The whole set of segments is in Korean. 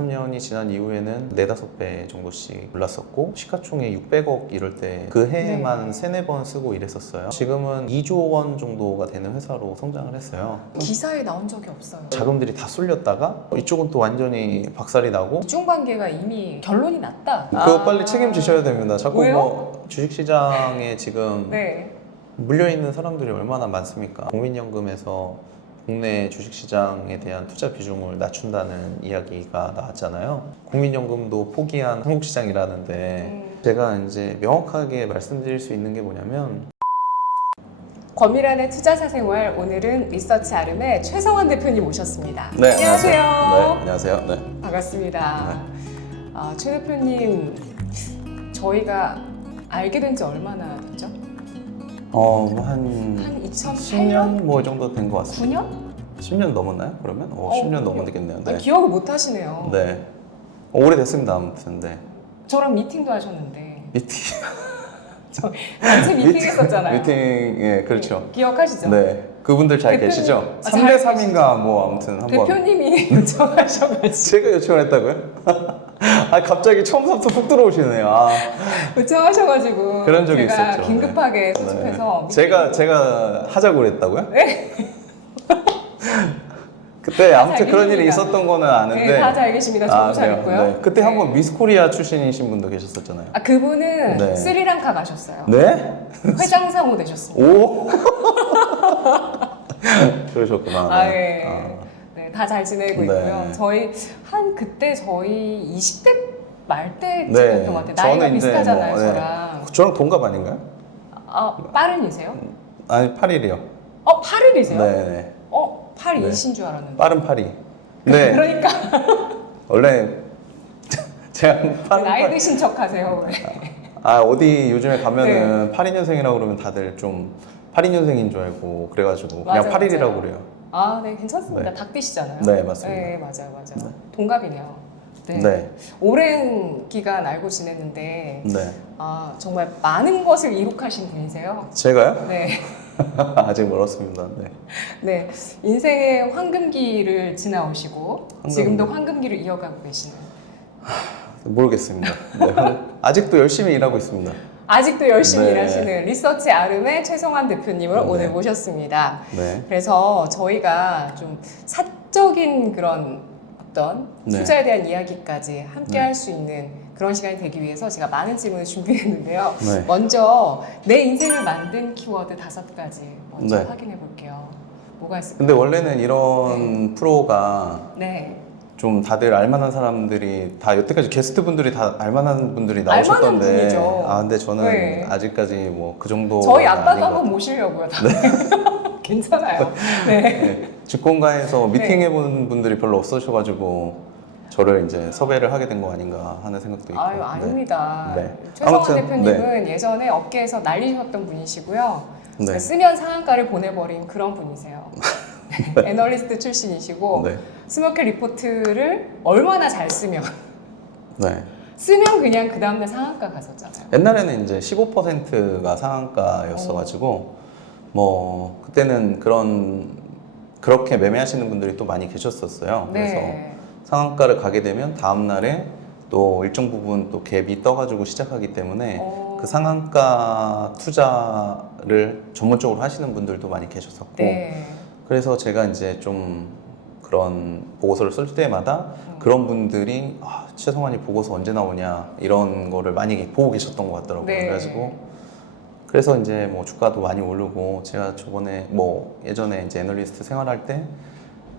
3년이 지난 이후에는 4, 5배 정도씩 올랐었고 시가총액 600억 이럴 때 그 해에만 네. 3, 4번 쓰고 이랬었어요. 지금은 2조 원 정도가 되는 회사로 성장을 했어요. 기사에 나온 적이 없어요. 자금들이 다 쏠렸다가 이쪽은 또 완전히 박살이 나고 이중 관계가 이미 결론이 났다. 그거 빨리 책임지셔야 됩니다. 자꾸 왜요? 뭐 주식시장에 지금 네. 물려있는 사람들이 얼마나 많습니까? 국민연금에서 국내 주식시장에 대한 투자 비중을 낮춘다는 이야기가 나왔잖아요. 국민연금도 포기한 한국시장이라는데 제가 이제 명확하게 말씀드릴 수 있는 게 뭐냐면 권미란의 투자사 생활, 오늘은 리서치 아름의 최성환 대표님 모셨습니다. 네, 안녕하세요. 네, 안녕하세요. 네. 반갑습니다. 최 대표님, 저희가 알게 된 지 얼마나 됐죠? 한 2008년? 10년 뭐 이 정도 된 것 같습니다. 9년? 10년 넘었나요? 그러면? 10년 넘었겠네요. 네. 기억을 못 하시네요. 네. 오래됐습니다. 아무튼. 네. 저랑 미팅도 하셨는데. 미팅. 같이 미팅했었잖아요. 미팅, 예, 그렇죠. 기억하시죠? 네. 그분들 잘 대표님, 계시죠? 잘 3대 3인가 뭐 아무튼 한번. 대표님이 요청하셔가지고. 제가 요청을 했다고요? 아, 갑자기 처음부터 훅 들어오시네요. 아, 요청하셔가지고. 그런 적이 제가 있었죠. 긴급하게 네. 소집해서. 제가 하자고 그랬다고요? 네. 그때 아무튼 그런 일이 계십니다. 있었던 거는 아는데. 네, 다 잘 계십니다. 저도 잘 그래요? 있고요. 네. 그때 네. 한번 미스코리아 출신이신 분도 계셨었잖아요. 그분은 네. 스리랑카 가셨어요. 네? 회장상호 되셨습니다. 오? 그러셨구나. 네. 네, 다 잘 지내고 네. 있고요. 그때 저희 20대 말때 네. 지냈던 것 같아요. 나이가 저는 이제 비슷하잖아요, 뭐, 네. 저랑. 저랑 동갑 아닌가요? 빠른이세요? 아니, 8일이요. 8일이세요? 네네. 8이신 줄 알았는데. 빠른 8이. 네. 그러니까 원래 제가 나이 드신 척 하세요, 왜? 어디 요즘에 가면은 네. 82년생이라고 그러면 다들 좀 82년생인 줄 알고 그래가지고 그냥 맞아요, 8일이라고 맞아요. 그래요. 네, 괜찮습니다. 네. 닭띠시잖아요. 네, 맞습니다. 네, 맞아요. 동갑이네요. 네. 네. 오랜 기간 알고 지냈는데, 네. 정말 많은 것을 이룩하신 분이세요. 제가요? 네. 아직 멀었습니다. 네. 네. 인생의 황금기를 지나오시고, 지금도 황금기를 이어가고 계시는. 모르겠습니다. 네. 아직도 열심히 일하고 있습니다. 아직도 열심히 네. 일하시는 리서치 아름의 최성환 대표님을 네. 오늘 모셨습니다. 네. 그래서 저희가 좀 사적인 그런 어떤 네. 투자에 대한 이야기까지 함께 네. 할 수 있는 그런 시간이 되기 위해서 제가 많은 질문을 준비했는데요. 네. 먼저 내 인생을 만든 키워드 5가지 먼저 네. 확인해 볼게요. 뭐가 있을까요? 근데 원래는 이런 프로가 네. 좀 다들 알만한 사람들이 다 여태까지 게스트분들이 다 알만한 분들이 알만한 나오셨던데 분이죠. 근데 저는 네. 아직까지 뭐 그 정도 저희 아빠도 한번 모시려고요. 괜찮아요. 네. 네. 증권가에서 미팅해본 분들이 별로 없으셔가지고 저를 이제 섭외를 하게 된 거 아닌가 하는 생각도 있고. 아닙니다. 네. 최성환 아무튼, 대표님은 예전에 업계에서 난리셨던 분이시고요. 네. 쓰면 상한가를 보내버린 그런 분이세요. 애널리스트 출신이시고 네. 스모켓 리포트를 얼마나 잘 쓰면 네. 쓰면 그냥 그 다음날 상한가 갔었잖아요. 옛날에는 이제 15%가 상한가였어가지고 뭐 그때는 그렇게 매매하시는 분들이 또 많이 계셨었어요. 그래서 네. 상한가를 가게 되면 다음 날에 또 일정 부분 또 갭이 떠가지고 시작하기 때문에 그 상한가 투자를 전문적으로 하시는 분들도 많이 계셨었고 네. 그래서 제가 이제 좀 그런 보고서를 쓸 때마다 그런 분들이 최성환이 보고서 언제 나오냐 이런 거를 많이 보고 계셨던 것 같더라고요. 네. 그래가지고 그래서 이제 뭐 주가도 많이 오르고 제가 저번에 뭐 예전에 이제 애널리스트 생활할 때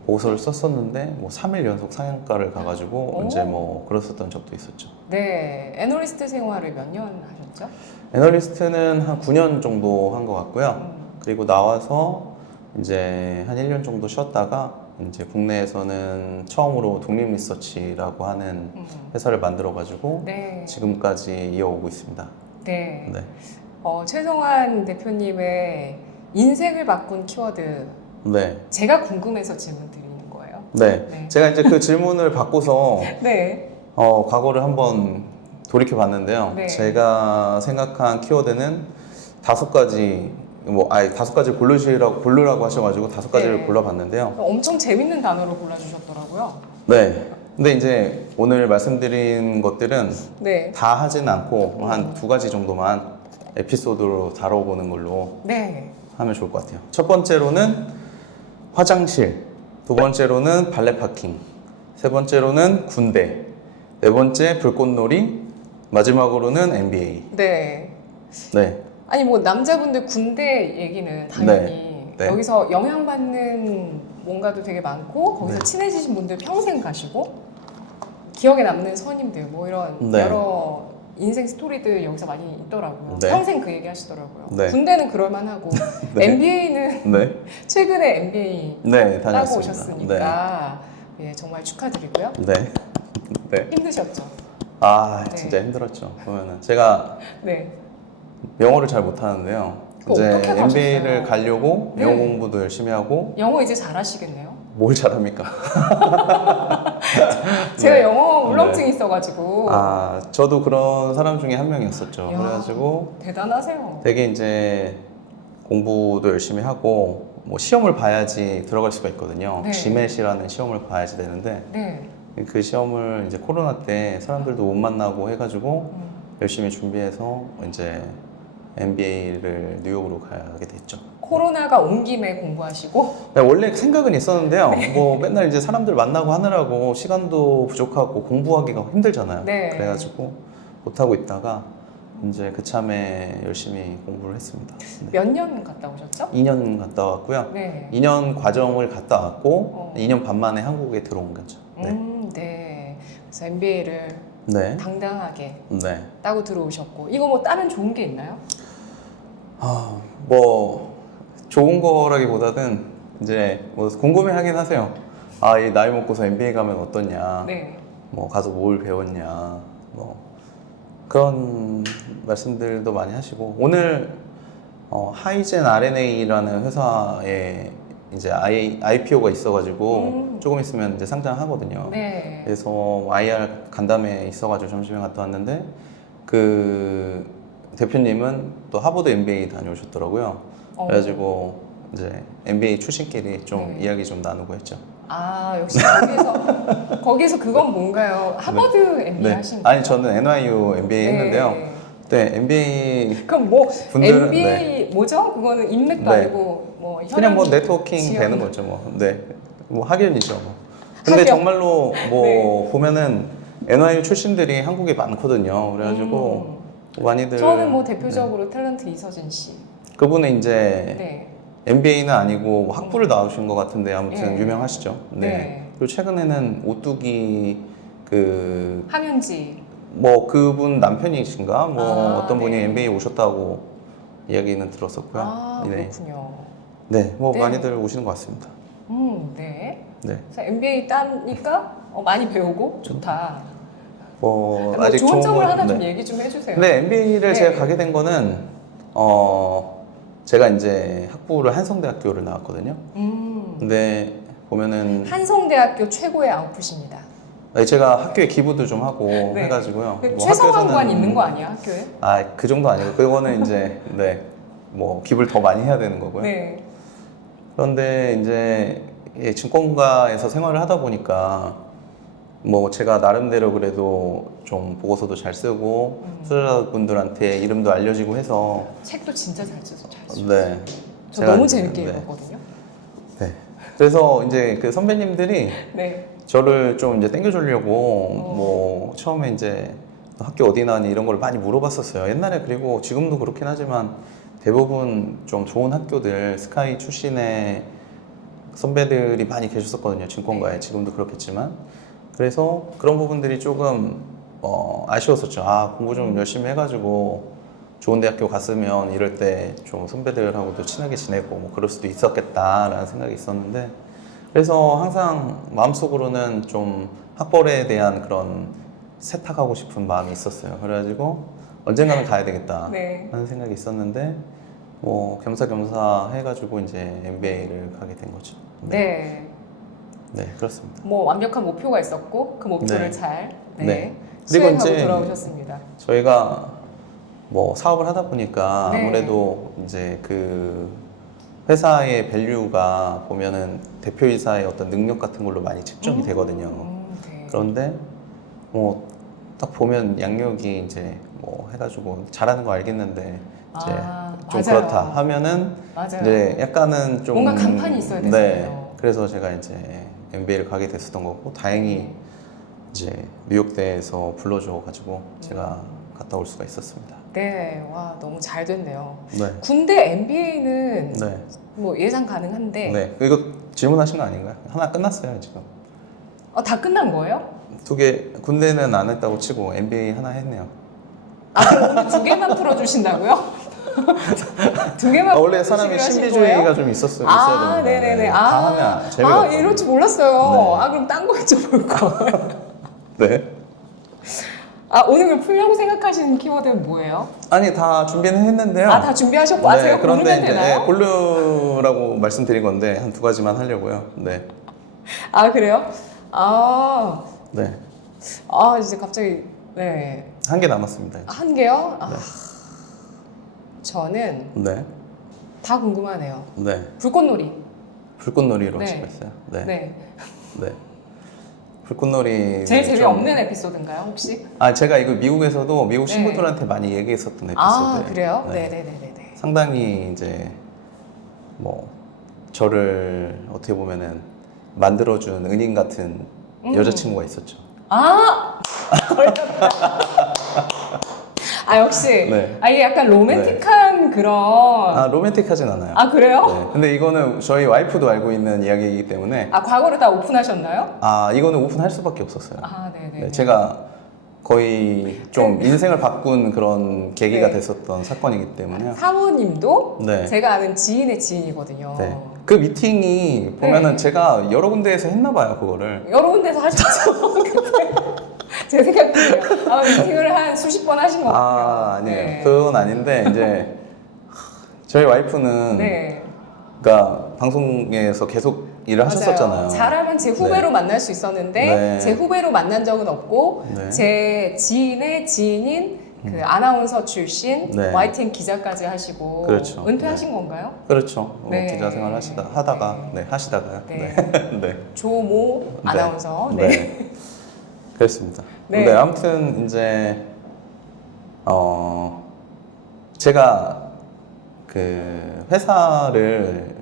보고서를 썼었는데 뭐 3일 연속 상한가를 가가지고 이제 뭐 그랬었던 적도 있었죠. 네. 애널리스트 생활을 몇 년 하셨죠? 애널리스트는 한 9년 정도 한 것 같고요. 그리고 나와서 이제 한 1년 정도 쉬었다가 이제 국내에서는 처음으로 독립 리서치라고 하는 회사를 만들어가지고 네. 지금까지 이어오고 있습니다. 네. 네. 최성환 대표님의 인생을 바꾼 키워드 네. 제가 궁금해서 질문 드리는 거예요. 네. 네. 제가 이제 그 질문을 받고서 네. 과거를 한번 돌이켜 봤는데요. 네. 제가 생각한 키워드는 5가지, 5가지 고르라고 하셔가지고 5가지를 네. 골라봤는데요. 엄청 재밌는 단어를 골라주셨더라고요. 네. 근데 이제 오늘 말씀드린 것들은 네. 다 하진 않고 한 2가지 정도만 에피소드로 다뤄보는 걸로 네. 하면 좋을 것 같아요. 첫 번째로는 화장실, 두 번째로는 발레 파킹, 세 번째로는 군대, 네 번째 불꽃놀이, 마지막으로는 NBA. 네. 네. 아니 뭐 남자분들 군대 얘기는 당연히 네. 여기서 영향받는 뭔가도 되게 많고 거기서 네. 친해지신 분들 평생 가시고 기억에 남는 선임들 뭐 이런 네. 여러 인생 스토리들 여기서 많이 있더라고요. 네. 평생 그 얘기 하시더라고요. 네. 군대는 그럴만하고 네. NBA는 네. 최근에 NBA 네, 따고 다녔습니다. 오셨으니까 예, 정말 축하드리고요. 네. 네. 힘드셨죠? 아, 네. 진짜 힘들었죠. 보면은 제가 네. 영어를 잘 못하는데요. 그거 이제 어떻게 NBA를 가셨어요? 가려고 네. 영어 공부도 열심히 하고 영어 이제 잘하시겠네요. 뭘 잘합니까? 제가 네. 영어 울렁증이 있어가지고 아, 저도 그런 사람 중에 한 명이었었죠. 이야. 그래가지고 대단하세요. 되게 이제 공부도 열심히 하고 뭐 시험을 봐야지 들어갈 수가 있거든요. 네. GMAT이라는 시험을 봐야지 되는데 네. 그 시험을 이제 코로나 때 사람들도 못 만나고 해가지고 음. 열심히 준비해서 이제 MBA를 뉴욕으로 가게 됐죠. 코로나가 온 김에 공부하시고 네, 원래 생각은 있었는데요. 네. 뭐 맨날 이제 사람들 만나고 하느라고 시간도 부족하고 공부하기가 힘들잖아요. 네. 그래가지고 못하고 있다가 이제 그참에 열심히 공부를 했습니다. 네. 몇 년 갔다 오셨죠? 2년 갔다 왔고요. 네. 2년 과정을 갔다 왔고 2년 반 만에 한국에 들어온 거죠. 네. 네. 그래서 MBA를 네. 당당하게 네. 따고 들어오셨고 이거 뭐 따면 좋은 게 있나요? 아, 뭐 좋은 거라기보다는 이제 뭐 궁금해하긴 하세요. 아, 이 나이 먹고서 MBA 가면 어떠냐. 네. 뭐 가서 뭘 배웠냐. 뭐 그런 말씀들도 많이 하시고 오늘 하이젠 RNA라는 회사에 이제 IPO가 있어가지고 조금 있으면 이제 상장하거든요. 네. 그래서 IR 간담회 있어가지고 점심에 갔다 왔는데 그 대표님은 또 하버드 MBA 다녀오셨더라고요. 그래가지고 이제 MBA 출신끼리 좀 네. 이야기 좀 나누고 했죠. 아 역시 거기서 그건 뭔가요? 하버드 MBA 하신 거예요? 아니 저는 NYU MBA 네. 했는데요. 네, MBA 그럼 뭐 분들은 MBA 뭐죠? 그거는 인맥도 네. 아니고 뭐 그냥 뭐 현황 네트워킹 지원. 되는 거죠, 뭐. 네, 뭐 학연이죠, 뭐. 근데 학연. 정말로 뭐 네. 보면은 NYU 출신들이 한국에 많거든요. 그래가지고 많이들 저는 뭐 대표적으로 탤런트 이서진 씨. 그분은 이제 네. MBA는 아니고 학부를 나오신 것 같은데 아무튼 네. 유명하시죠. 네. 네. 그리고 최근에는 오뚜기 그 함윤지. 뭐 그분 남편이신가 뭐 아, 어떤 분이 네. MBA 오셨다고 이야기는 들었었고요. 아 네. 그렇군요. 네, 뭐 네. 많이들 오시는 것 같습니다. 네. 네. 그래서 MBA 따니까 많이 배우고 좋다. 뭐 뭐 아직 좋은 점을 건- 하나 좀 네. 얘기 좀 해주세요. 네, MBA를 네. 제가 가게 된 거는 제가 이제 학부를 한성대학교를 나왔거든요. 근데 보면은 한성대학교 최고의 아웃풋입니다. 제가 학교에 기부도 좀 하고 네. 해가지고요. 그 뭐 최성환관 학교에서는- 있는 거 아니야 학교에? 아, 그 정도 아니고 그거는 이제 네, 뭐 기부를 더 많이 해야 되는 거고요. 네. 그런데 이제 증권가에서 생활을 하다 보니까 뭐 제가 나름대로 그래도 좀 보고서도 잘 쓰고 투자자분들한테 이름도 알려지고 해서 책도 진짜 잘 써서 잘 써. 네. 저 제가 너무 이제- 재밌게 네. 읽었거든요. 네. 그래서 이제 그 선배님들이 네. 저를 좀 이제 땡겨주려고 뭐 처음에 이제 학교 어디 나왔니 이런 걸 많이 물어봤었어요. 옛날에 그리고 지금도 그렇긴 하지만 대부분 좀 좋은 학교들 스카이 출신의 선배들이 많이 계셨었거든요. 증권가에 네. 지금도 그렇겠지만 그래서 그런 부분들이 조금 아쉬웠었죠. 아 공부 좀 열심히 해가지고 좋은 대학교 갔으면 이럴 때 좀 선배들하고도 친하게 지내고 뭐 그럴 수도 있었겠다라는 생각이 있었는데 그래서 항상 마음속으로는 좀 학벌에 대한 그런 세탁하고 싶은 마음이 있었어요. 그래가지고 언젠가는 가야 되겠다 네. 하는 생각이 있었는데 뭐 겸사겸사 해가지고 이제 MBA를 가게 된 거죠. 네. 네, 그렇습니다. 뭐 완벽한 목표가 있었고 그 목표를 네. 잘 네. 수행하고 그리고 이제 돌아오셨습니다. 저희가 뭐 사업을 하다 보니까 네. 아무래도 이제 그 회사의 밸류가 보면은 대표이사의 어떤 능력 같은 걸로 많이 측정이 되거든요. 네. 그런데 뭐 딱 보면 양력이 이제 뭐 해가지고 잘하는 거 알겠는데 이제 좀 맞아요. 그렇다 하면은 맞아요. 이제 약간은 좀 뭔가 간판이 있어야 네. 되잖아요. 그래서 제가 이제 MBA를 가게 됐었던 거고 다행히 이제 뉴욕대에서 불러줘가지고 제가 갔다 올 수가 있었습니다. 네, 와 너무 잘 됐네요. 네. 군대 MBA는 네. 뭐 예상 가능한데 네. 이거 질문하신 거 아닌가요? 하나 끝났어요 지금. 다 끝난 거예요? 2개 군대는 안 했다고 치고 MBA 하나 했네요. 그럼 오늘 2개만 풀어주신다고요? 2개만 원래 사람이 신비주의가 좀 있어야 됩니다. 네네네. 다 하면 재미가 이럴 줄 몰랐어요. 네. 그럼 딴 거 여쭤볼 걸. 네. 오늘 그럼 풀려고 생각하시는 키워드는 뭐예요? 아니 다 준비는 했는데요. 다 준비하셨고 아세요? 그런데 고르면 이제 되나요? 고르라고 말씀드린 건데 한 2가지만 하려고요. 네. 그래요? 네. 이제 갑자기 네. 1개 남았습니다. 이제. 한 개요? 네. 저는 네. 다 궁금하네요. 네. 불꽃놀이. 불꽃놀이로 네. 하시겠어요? 네. 네. 네. 불꽃놀이 제일 재미없는 에피소드인가요, 혹시? 제가 이거 미국에서도 미국 네. 친구들한테 많이 얘기했었던 에피소드예요. 그래요? 네. 네네네네. 상당히 이제 뭐 저를 어떻게 보면은 만들어준 은인 같은 여자친구가 있었죠. 걸렸다. 역시. 네. 이게 약간 로맨틱한 그런. 로맨틱하진 않아요. 그래요? 네. 근데 이거는 저희 와이프도 알고 있는 이야기이기 때문에 과거를 다 오픈하셨나요? 이거는 오픈할 수밖에 없었어요. 네네. 네, 제가 거의 좀 인생을 바꾼 그런 계기가 네. 됐었던 사건이기 때문에요. 사모님도 네. 제가 아는 지인의 지인이거든요. 네. 그 미팅이 보면은 네. 제가 여러 군데에서 했나 봐요, 그거를. 여러 군데서 하셨죠. 제 생각에요. 미팅을 한 수십 번 하신 것 같아요. 아니에요. 네. 그건 아닌데 이제 저희 와이프는 네. 그러니까 방송에서 계속 일을 하셨었잖아요. 맞아요. 잘하면 제 후배로 만날 수 있었는데 네. 제 후배로 만난 적은 없고 네. 제 지인의 지인인 그 아나운서 출신 네. YTN 기자까지 하시고 그렇죠. 은퇴하신 건가요? 그렇죠. 네. 기자 생활 하다가 하시다가요. 네. 네. 조모 아나운서. 네. 네. 그렇습니다. 네. 네. 아무튼 이제 제가 그 회사를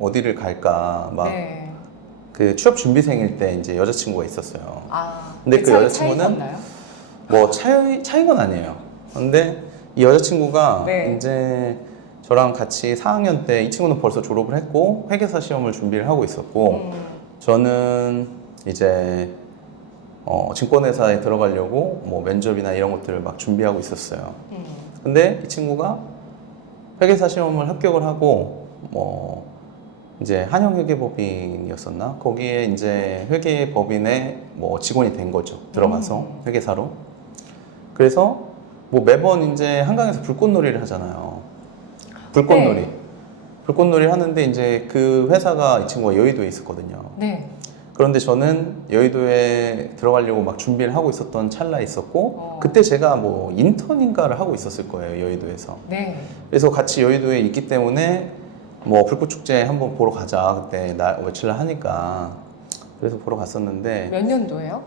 어디를 갈까 막 네. 그 취업 준비생일 때 이제 여자친구가 있었어요. 근데 그 차이 여자친구는 차이셨나요? 뭐 차이건 아니에요. 근데 이 여자친구가 네. 이제 저랑 같이 4학년 때 이 친구는 벌써 졸업을 했고 회계사 시험을 준비를 하고 있었고 저는 이제 증권회사에 들어가려고 뭐 면접이나 이런 것들을 막 준비하고 있었어요. 근데 이 친구가 회계사 시험을 합격을 하고 뭐 이제 한영회계법인이었었나? 거기에 이제 회계법인의 뭐 직원이 된 거죠. 들어가서 회계사로. 그래서 뭐 매번 이제 한강에서 불꽃놀이를 하잖아요. 불꽃놀이. 네. 불꽃놀이 하는데 이제 그 회사가 이 친구가 여의도에 있었거든요. 네. 그런데 저는 여의도에 들어가려고 막 준비를 하고 있었던 찰나에 있었고 그때 제가 뭐 인턴인가를 하고 있었을 거예요. 여의도에서. 네. 그래서 같이 여의도에 있기 때문에 뭐 불꽃축제 한번 보러 가자. 그때 며칠 하니까 그래서 보러 갔었는데 몇 년도예요?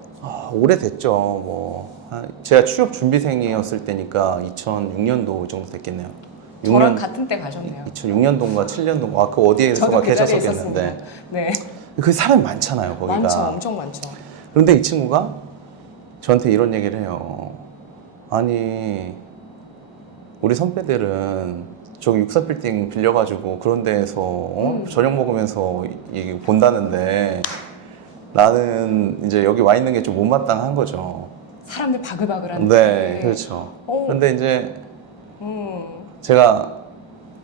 오래됐죠. 제가 취업 준비생이었을 때니까 2006년도 정도 됐겠네요. 저랑 같은 때 가셨네요. 2006년도인가 7년도인가 그 어디에서가 저도 그 자리에 계셨었겠는데 있었습니다. 네. 그 사람이 많잖아요. 거기가. 많죠. 엄청 많죠. 그런데 이 친구가 저한테 이런 얘기를 해요. 아니 우리 선배들은 저기 64빌딩 빌려가지고 그런 데에서 저녁 먹으면서 이게 본다는데 나는 이제 여기 와 있는 게 좀 못마땅한 거죠. 사람들 바글바글한데. 네, 그렇죠. 그런데 이제 제가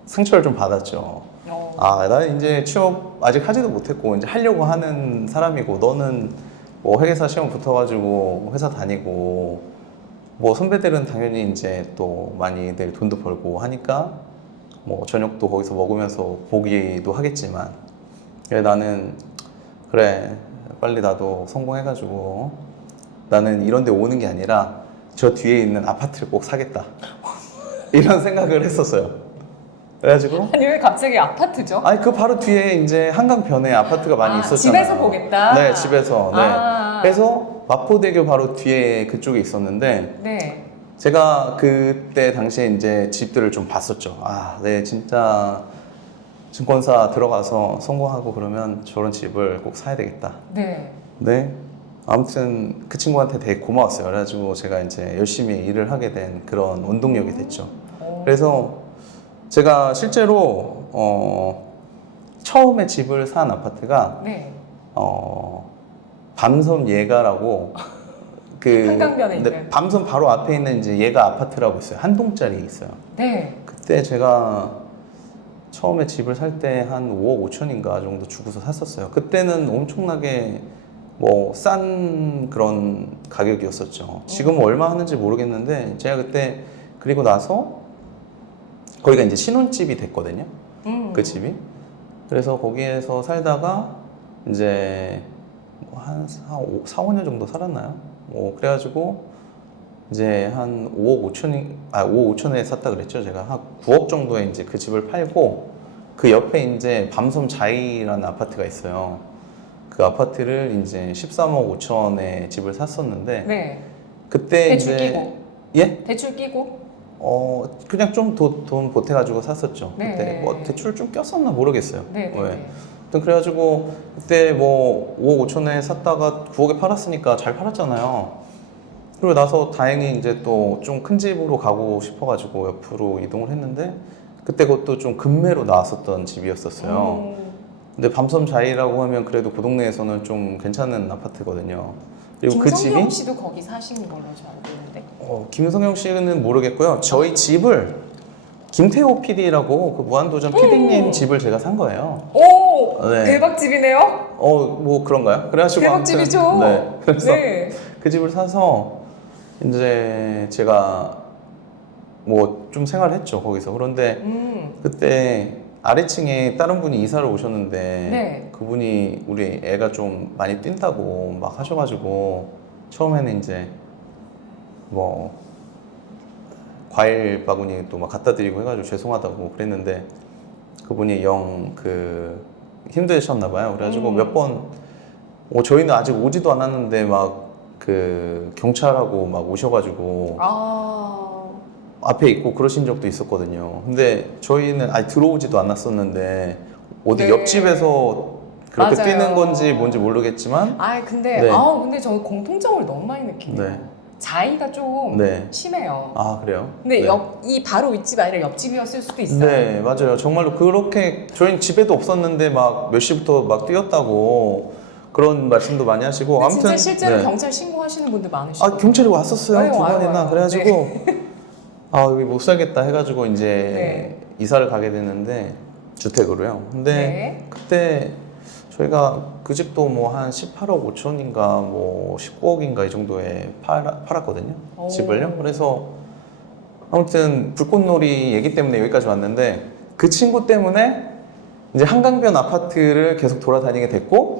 상처를 좀 받았죠. 나는 이제 취업 아직 하지도 못했고 이제 하려고 하는 사람이고 너는 뭐 회계사 시험 붙어가지고 회사 다니고 뭐 선배들은 당연히 이제 또 많이들 돈도 벌고 하니까 뭐 저녁도 거기서 먹으면서 보기도 하겠지만 그래 나는 그래 빨리 나도 성공해가지고 나는 이런 데 오는 게 아니라 저 뒤에 있는 아파트를 꼭 사겠다 이런 생각을 했었어요. 그래가지고 아니 왜 갑자기 아파트죠? 그 바로 뒤에 이제 한강변에 아파트가 많이 있었잖아요. 집에서 보겠다? 네, 집에서. 네. 그래서 마포대교 바로 뒤에 그쪽에 있었는데 네. 제가 그때 당시에 이제 집들을 좀 봤었죠. 아, 네, 진짜 증권사 들어가서 성공하고 그러면 저런 집을 꼭 사야 되겠다. 네. 네. 아무튼 그 친구한테 되게 고마웠어요. 그래가지고 제가 이제 열심히 일을 하게 된 그런 원동력이 됐죠. 오. 그래서 제가 실제로 처음에 집을 산 아파트가 네. 밤섬 예가라고 그 한강변에 근데 있는. 밤섬 바로 앞에 있는 이제 예가 아파트라고 있어요. 한 동짜리 있어요. 네. 그때 제가 처음에 집을 살 때 한 5억 5천인가 정도 주고서 샀었어요. 그때는 엄청나게 뭐 싼 그런 가격이었었죠. 지금은 얼마 하는지 모르겠는데 제가 그때 그리고 나서 거기가 이제 신혼집이 됐거든요. 그 집이. 그래서 거기에서 살다가 이제 뭐한 4, 5년 정도 살았나요? 뭐 그래가지고 이제 한 5억 5천에 샀다 그랬죠. 제가 한 9억 정도에 이제 그 집을 팔고 그 옆에 이제 밤섬 자이라는 아파트가 있어요. 그 아파트를 이제 13억 5천에 집을 샀었는데 네. 그때 대출 이제 끼고. 예? 대출 끼고. 그냥 좀 돈 보태가지고 샀었죠. 네. 그때 뭐 대출 좀 꼈었나 모르겠어요. 네. 네. 네. 네. 아무튼 그래가지고 그때 뭐 5억 5천에 샀다가 9억에 팔았으니까 잘 팔았잖아요. 그리고 나서 다행히 이제 또 좀 큰 집으로 가고 싶어가지고 옆으로 이동을 했는데 그때 그것도 좀 급매로 나왔었던 집이었었어요. 근데 밤섬 자이라고 하면 그래도 그 동네에서는 좀 괜찮은 아파트거든요. 그리고 그 집이 김성경 씨도 거기 사신 걸로 저 알고 있는데. 김성경 씨는 모르겠고요. 저희 집을 김태호 PD라고 그 무한도전 PD님 집을 제가 산 거예요. 오, 네. 대박 집이네요. 뭐 그런가요? 그래가지고 대박 아무튼, 집이죠. 네. 그래서 네. 그 집을 사서 이제 제가 뭐 좀 생활을 했죠 거기서. 그런데 그때 아래층에 다른 분이 이사를 오셨는데 네. 그분이 우리 애가 좀 많이 뛴다고 막 하셔가지고 처음에는 이제 뭐 과일 바구니 또 막 갖다 드리고 해가지고 죄송하다고 그랬는데 그분이 영 힘드셨나 봐요. 그래가지고 몇 번 저희는 아직 오지도 않았는데 막 그 경찰하고 막 오셔가지고 앞에 있고 그러신 적도 있었거든요. 근데 저희는 아직 들어오지도 않았었는데 어디 네. 옆집에서 그렇게 맞아요. 뛰는 건지 뭔지 모르겠지만 근데 네. 근데 저는 공통점을 너무 많이 느끼네요. 네. 자의가 좀 네. 심해요. 그래요? 근데 네. 이 바로 윗집 아니라 옆집이었을 수도 있어요. 네, 맞아요. 정말로 그렇게 저희는 집에도 없었는데 막 몇 시부터 막 뛰었다고 그런 말씀도 많이 하시고 근데 아무튼 진짜 실제로 네. 경찰 신고하시는 분들 많으시고. 경찰이 왔었어요. 네, 두 와요, 번이나. 와요. 그래가지고 여기 못 살겠다 해가지고 이제 네. 이사를 가게 됐는데 주택으로요. 근데 네. 그때 저희가 그 집도 뭐 한 18억 5천인가 뭐 19억인가 이 정도에 팔았거든요. 오. 집을요. 그래서 아무튼 불꽃놀이 얘기 때문에 여기까지 왔는데 그 친구 때문에 이제 한강변 아파트를 계속 돌아다니게 됐고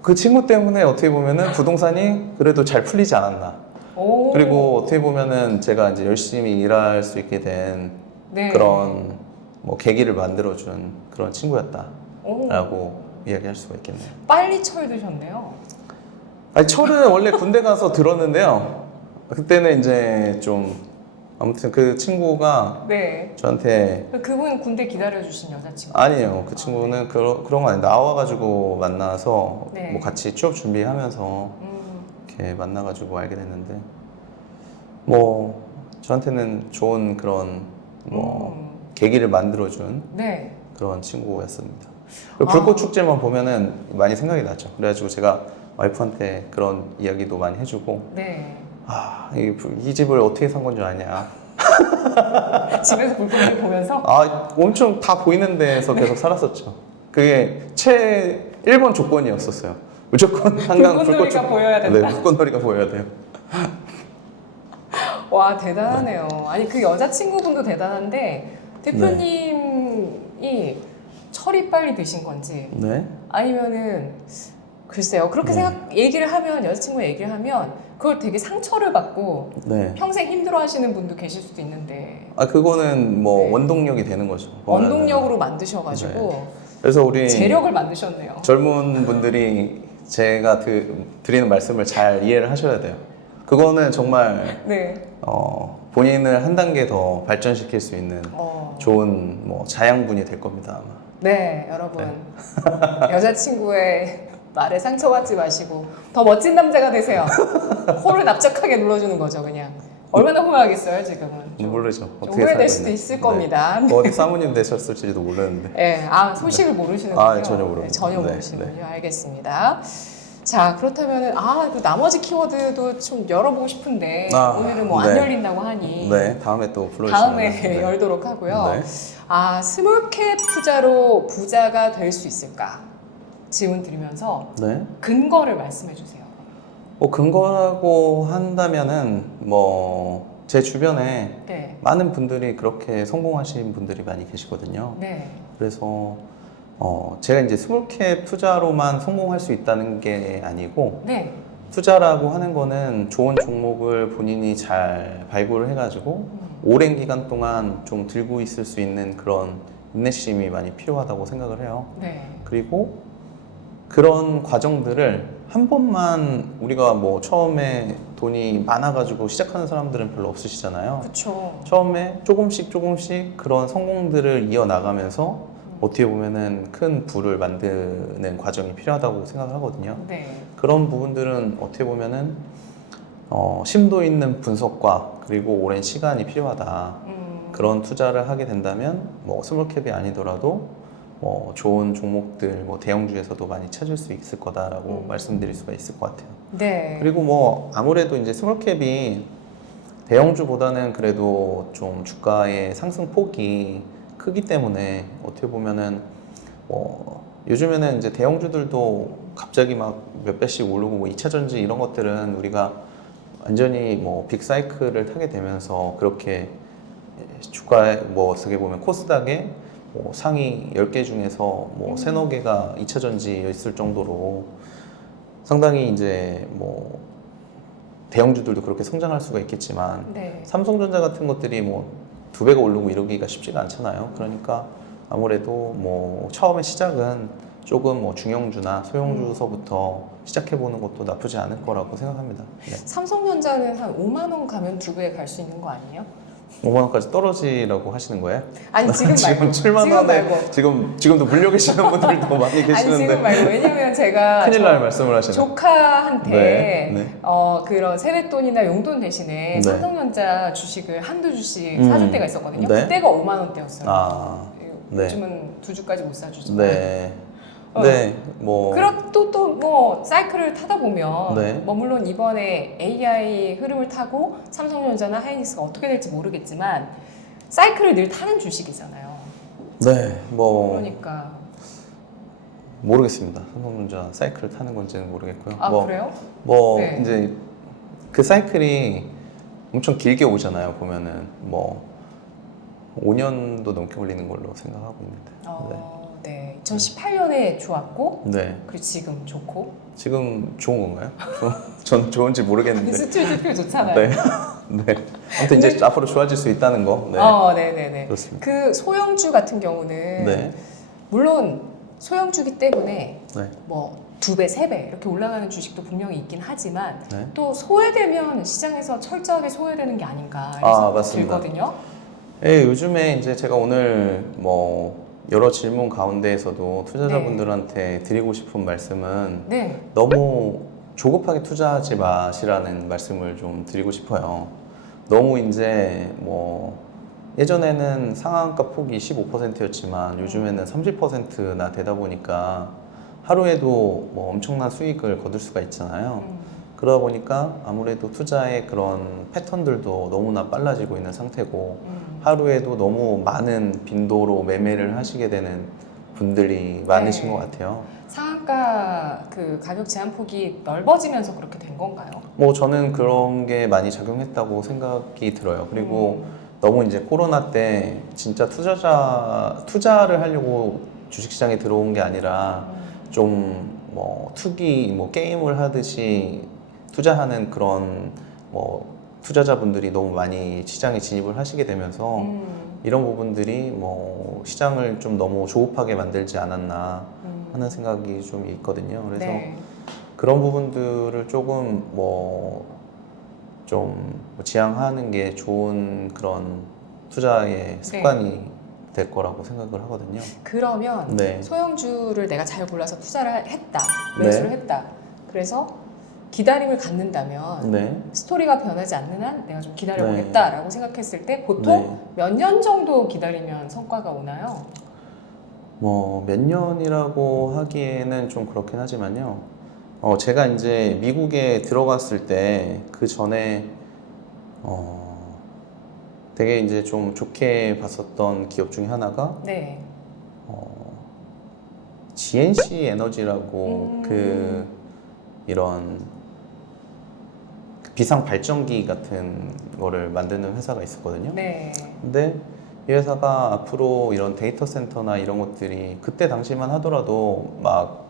그 친구 때문에 어떻게 보면은 부동산이 그래도 잘 풀리지 않았나. 오. 그리고 어떻게 보면은 제가 이제 열심히 일할 수 있게 된 네. 그런 뭐 계기를 만들어준 그런 친구였다라고 오. 이야기할 수가 있겠네요. 빨리 철드셨네요. 철은 원래 군대 가서 들었는데요. 그때는 이제 좀 아무튼 그 친구가 네. 저한테 그분 군대 기다려주신 여자친구. 아니에요. 그 친구는 그런 거 아니에요. 나와가지고 만나서 네. 뭐 같이 취업 준비하면서 이렇게 만나가지고 알게 됐는데 뭐 저한테는 좋은 그런 뭐 계기를 만들어준 네. 그런 친구였습니다. 그리고 불꽃 축제만 보면은 많이 생각이 나죠. 그래가지고 제가 와이프한테 그런 이야기도 많이 해주고 네. 이 집을 어떻게 산 건 줄 아냐. 집에서 불꽃놀이 보면서. 엄청 다 보이는 데에서 계속 살았었죠. 그게 1번 조건이었었어요. 무조건 한강 불꽃놀이가 보여야 된다. 네, 불꽃놀이가 보여야 돼요. 와, 대단하네요. 아니, 그 여자친구분도 대단한데 대표님이 철이 빨리 드신 건지 네. 아니면은 글쎄요. 그렇게 얘기를 하면 여자친구가 얘기를 하면 그걸 되게 상처를 받고 네. 평생 힘들어하시는 분도 계실 수도 있는데 그거는 뭐 네. 원동력이 되는 거죠. 원동력으로 만드셔가지고 그래서 우리 재력을 만드셨네요. 젊은 분들이 제가 드리는 말씀을 잘 이해를 하셔야 돼요. 그거는 정말 네. 본인을 한 단계 더 발전시킬 수 있는 좋은 뭐 자양분이 될 겁니다 아마. 네, 여러분. 여자친구의 말에 상처받지 마시고 더 멋진 남자가 되세요. 코를 납작하게 눌러주는 거죠, 그냥. 얼마나 후회하겠어요, 지금은. 모르죠. 좀 어떻게 후회될 살고 수도 있는지. 있을 네. 겁니다. 어디 사모님 되셨을지도 모르는데. 네, 소식을 모르시는군요. 아, 전혀 모릅니다. 네, 전혀 네, 모르시는군요. 알겠습니다. 자, 그렇다면 그 나머지 키워드도 좀 열어보고 싶은데 오늘은 뭐 안 네. 열린다고 하니 네, 다음에 또 불러주시면. 다음에 네. 열도록 하고요. 네. 스몰캡 투자로 부자가 될 수 있을까? 질문 드리면서 네. 근거를 말씀해 주세요. 뭐 근거라고 한다면은 뭐 제 주변에 네. 많은 분들이 그렇게 성공하신 분들이 많이 계시거든요. 네. 그래서 제가 이제 스몰캡 투자로만 성공할 수 있다는 게 아니고 네. 투자라고 하는 거는 좋은 종목을 본인이 잘 발굴을 해가지고 오랜 기간 동안 좀 들고 있을 수 있는 그런 인내심이 많이 필요하다고 생각을 해요. 네. 그리고 그런 과정들을 한 번만 우리가 뭐 처음에 돈이 많아가지고 시작하는 사람들은 별로 없으시잖아요. 그렇죠. 처음에 조금씩 그런 성공들을 이어나가면서 어떻게 보면은 큰 부를 만드는 과정이 필요하다고 생각을 하거든요. 네. 그런 부분들은 어떻게 보면은 심도 있는 분석과 그리고 오랜 시간이 필요하다. 그런 투자를 하게 된다면 뭐 스몰캡이 아니더라도 뭐 좋은 종목들 뭐 대형주에서도 많이 찾을 수 있을 거다라고 말씀드릴 수가 있을 것 같아요. 네. 그리고 뭐 아무래도 이제 스몰캡이 대형주보다는 그래도 좀 주가의 상승 폭이 크기 때문에 어떻게 보면은 요즘에는 이제 대형주들도 갑자기 막 몇 배씩 오르고 뭐 2차 전지 이런 것들은 우리가 완전히 뭐 빅사이클을 타게 되면서 그렇게 주가에 뭐 어떻게 보면 코스닥에 뭐 상위 10개 중에서 뭐 세너 개가 2차 전지에 있을 정도로 상당히 이제 뭐 대형주들도 그렇게 성장할 수가 있겠지만 네. 삼성전자 같은 것들이 뭐 2배가 오르고 이러기가 쉽지가 않잖아요. 그러니까 아무래도 뭐 처음에 시작은 조금 뭐 중형주나 소형주서부터 시작해보는 것도 나쁘지 않을 거라고 생각합니다. 네. 삼성전자는 한 5만 원 가면 2배에 갈 수 있는 거 아니에요? 5만 원까지 떨어지라고 하시는 거예요? 아니 지금 말고. 지금 7만 지금 원에 말고. 지금도 물려 계시는 분들도 많이 아니 계시는데 지금 말고 왜냐면 제가 큰일 날 말씀을 하시네. 조카한테 네, 네. 그런 세뱃돈이나 용돈 네. 대신에 삼성전자 주식을 한두 주씩 사줄 때가 있었거든요. 네. 그때가 5만 원대였어요. 네. 요즘은 2주까지 못 사주지만. 네. 네. 뭐 그럼 또 사이클을 타다 보면 네. 뭐 물론 이번에 AI 흐름을 타고 삼성전자나 하이닉스가 어떻게 될지 모르겠지만 사이클을 늘 타는 주식이잖아요. 네. 뭐 그러니까 모르겠습니다. 삼성전자 사이클을 타는 건지는 모르겠고요. 그래요? 뭐 네. 이제 그 사이클이 엄청 길게 오잖아요. 보면은 뭐 5년도 넘게 걸리는 걸로 생각하고 있는데. 네. 2018년에 좋았고 네. 그리고 지금 좋고 지금 좋은 건가요? 전 좋은지 모르겠는데. 스튜디오 좋잖아요. 네. 네. 아무튼 이제 앞으로 좋아질 수 있다는 거. 네. 네네네. 그렇습니다. 그 소형주 같은 경우는 네. 물론 소형주기 때문에 네. 뭐 2배, 3배 이렇게 올라가는 주식도 분명히 있긴 하지만 네. 또 소외되면 시장에서 철저하게 소외되는 게 아닌가 이런 생각이 맞습니다. 들거든요. 예, 요즘에 이제 제가 오늘 뭐 여러 질문 가운데에서도 투자자분들한테 드리고 싶은 말씀은 네. 너무 조급하게 투자하지 마시라는 말씀을 좀 드리고 싶어요. 너무 이제 뭐 예전에는 상한가 폭이 15%였지만 요즘에는 30%나 되다 보니까 하루에도 뭐 엄청난 수익을 거둘 수가 있잖아요. 그러다 보니까 아무래도 투자의 그런 패턴들도 너무나 빨라지고 있는 상태고 하루에도 너무 많은 빈도로 매매를 하시게 되는 분들이 많으신 네. 것 같아요. 상한가 그 가격 제한폭이 넓어지면서 그렇게 된 건가요? 뭐 저는 그런 게 많이 작용했다고 생각이 들어요. 그리고 너무 이제 코로나 때 진짜 투자를 하려고 주식시장에 들어온 게 아니라 좀 뭐 투기 뭐 게임을 하듯이 투자하는 그런 뭐 투자자분들이 너무 많이 시장에 진입을 하시게 되면서 이런 부분들이 뭐 시장을 좀 너무 조급하게 만들지 않았나 하는 생각이 좀 있거든요. 그래서 네. 그런 부분들을 조금 좀 지양하는 게 좋은 그런 투자의 습관이 될 거라고 생각을 하거든요. 그러면 네. 소형주를 내가 잘 골라서 투자를 했다, 네. 매수를 했다. 그래서 기다림을 갖는다면 네. 스토리가 변하지 않는 한 내가 좀 네. 기다려보겠다라고 생각했을 때 보통 네. 몇 년 정도 기다리면 성과가 오나요? 몇 년이라고 하기에는 좀 그렇긴 하지만요. 제가 이제 미국에 들어갔을 때 그 전에 되게 이제 좀 좋게 봤었던 기업 중에 하나가 네. GNC 에너지라고 이런 비상 발전기 같은 거를 만드는 회사가 있었거든요. 네. 근데 이 회사가 앞으로 이런 데이터 센터나 이런 것들이 그때 당시만 하더라도 막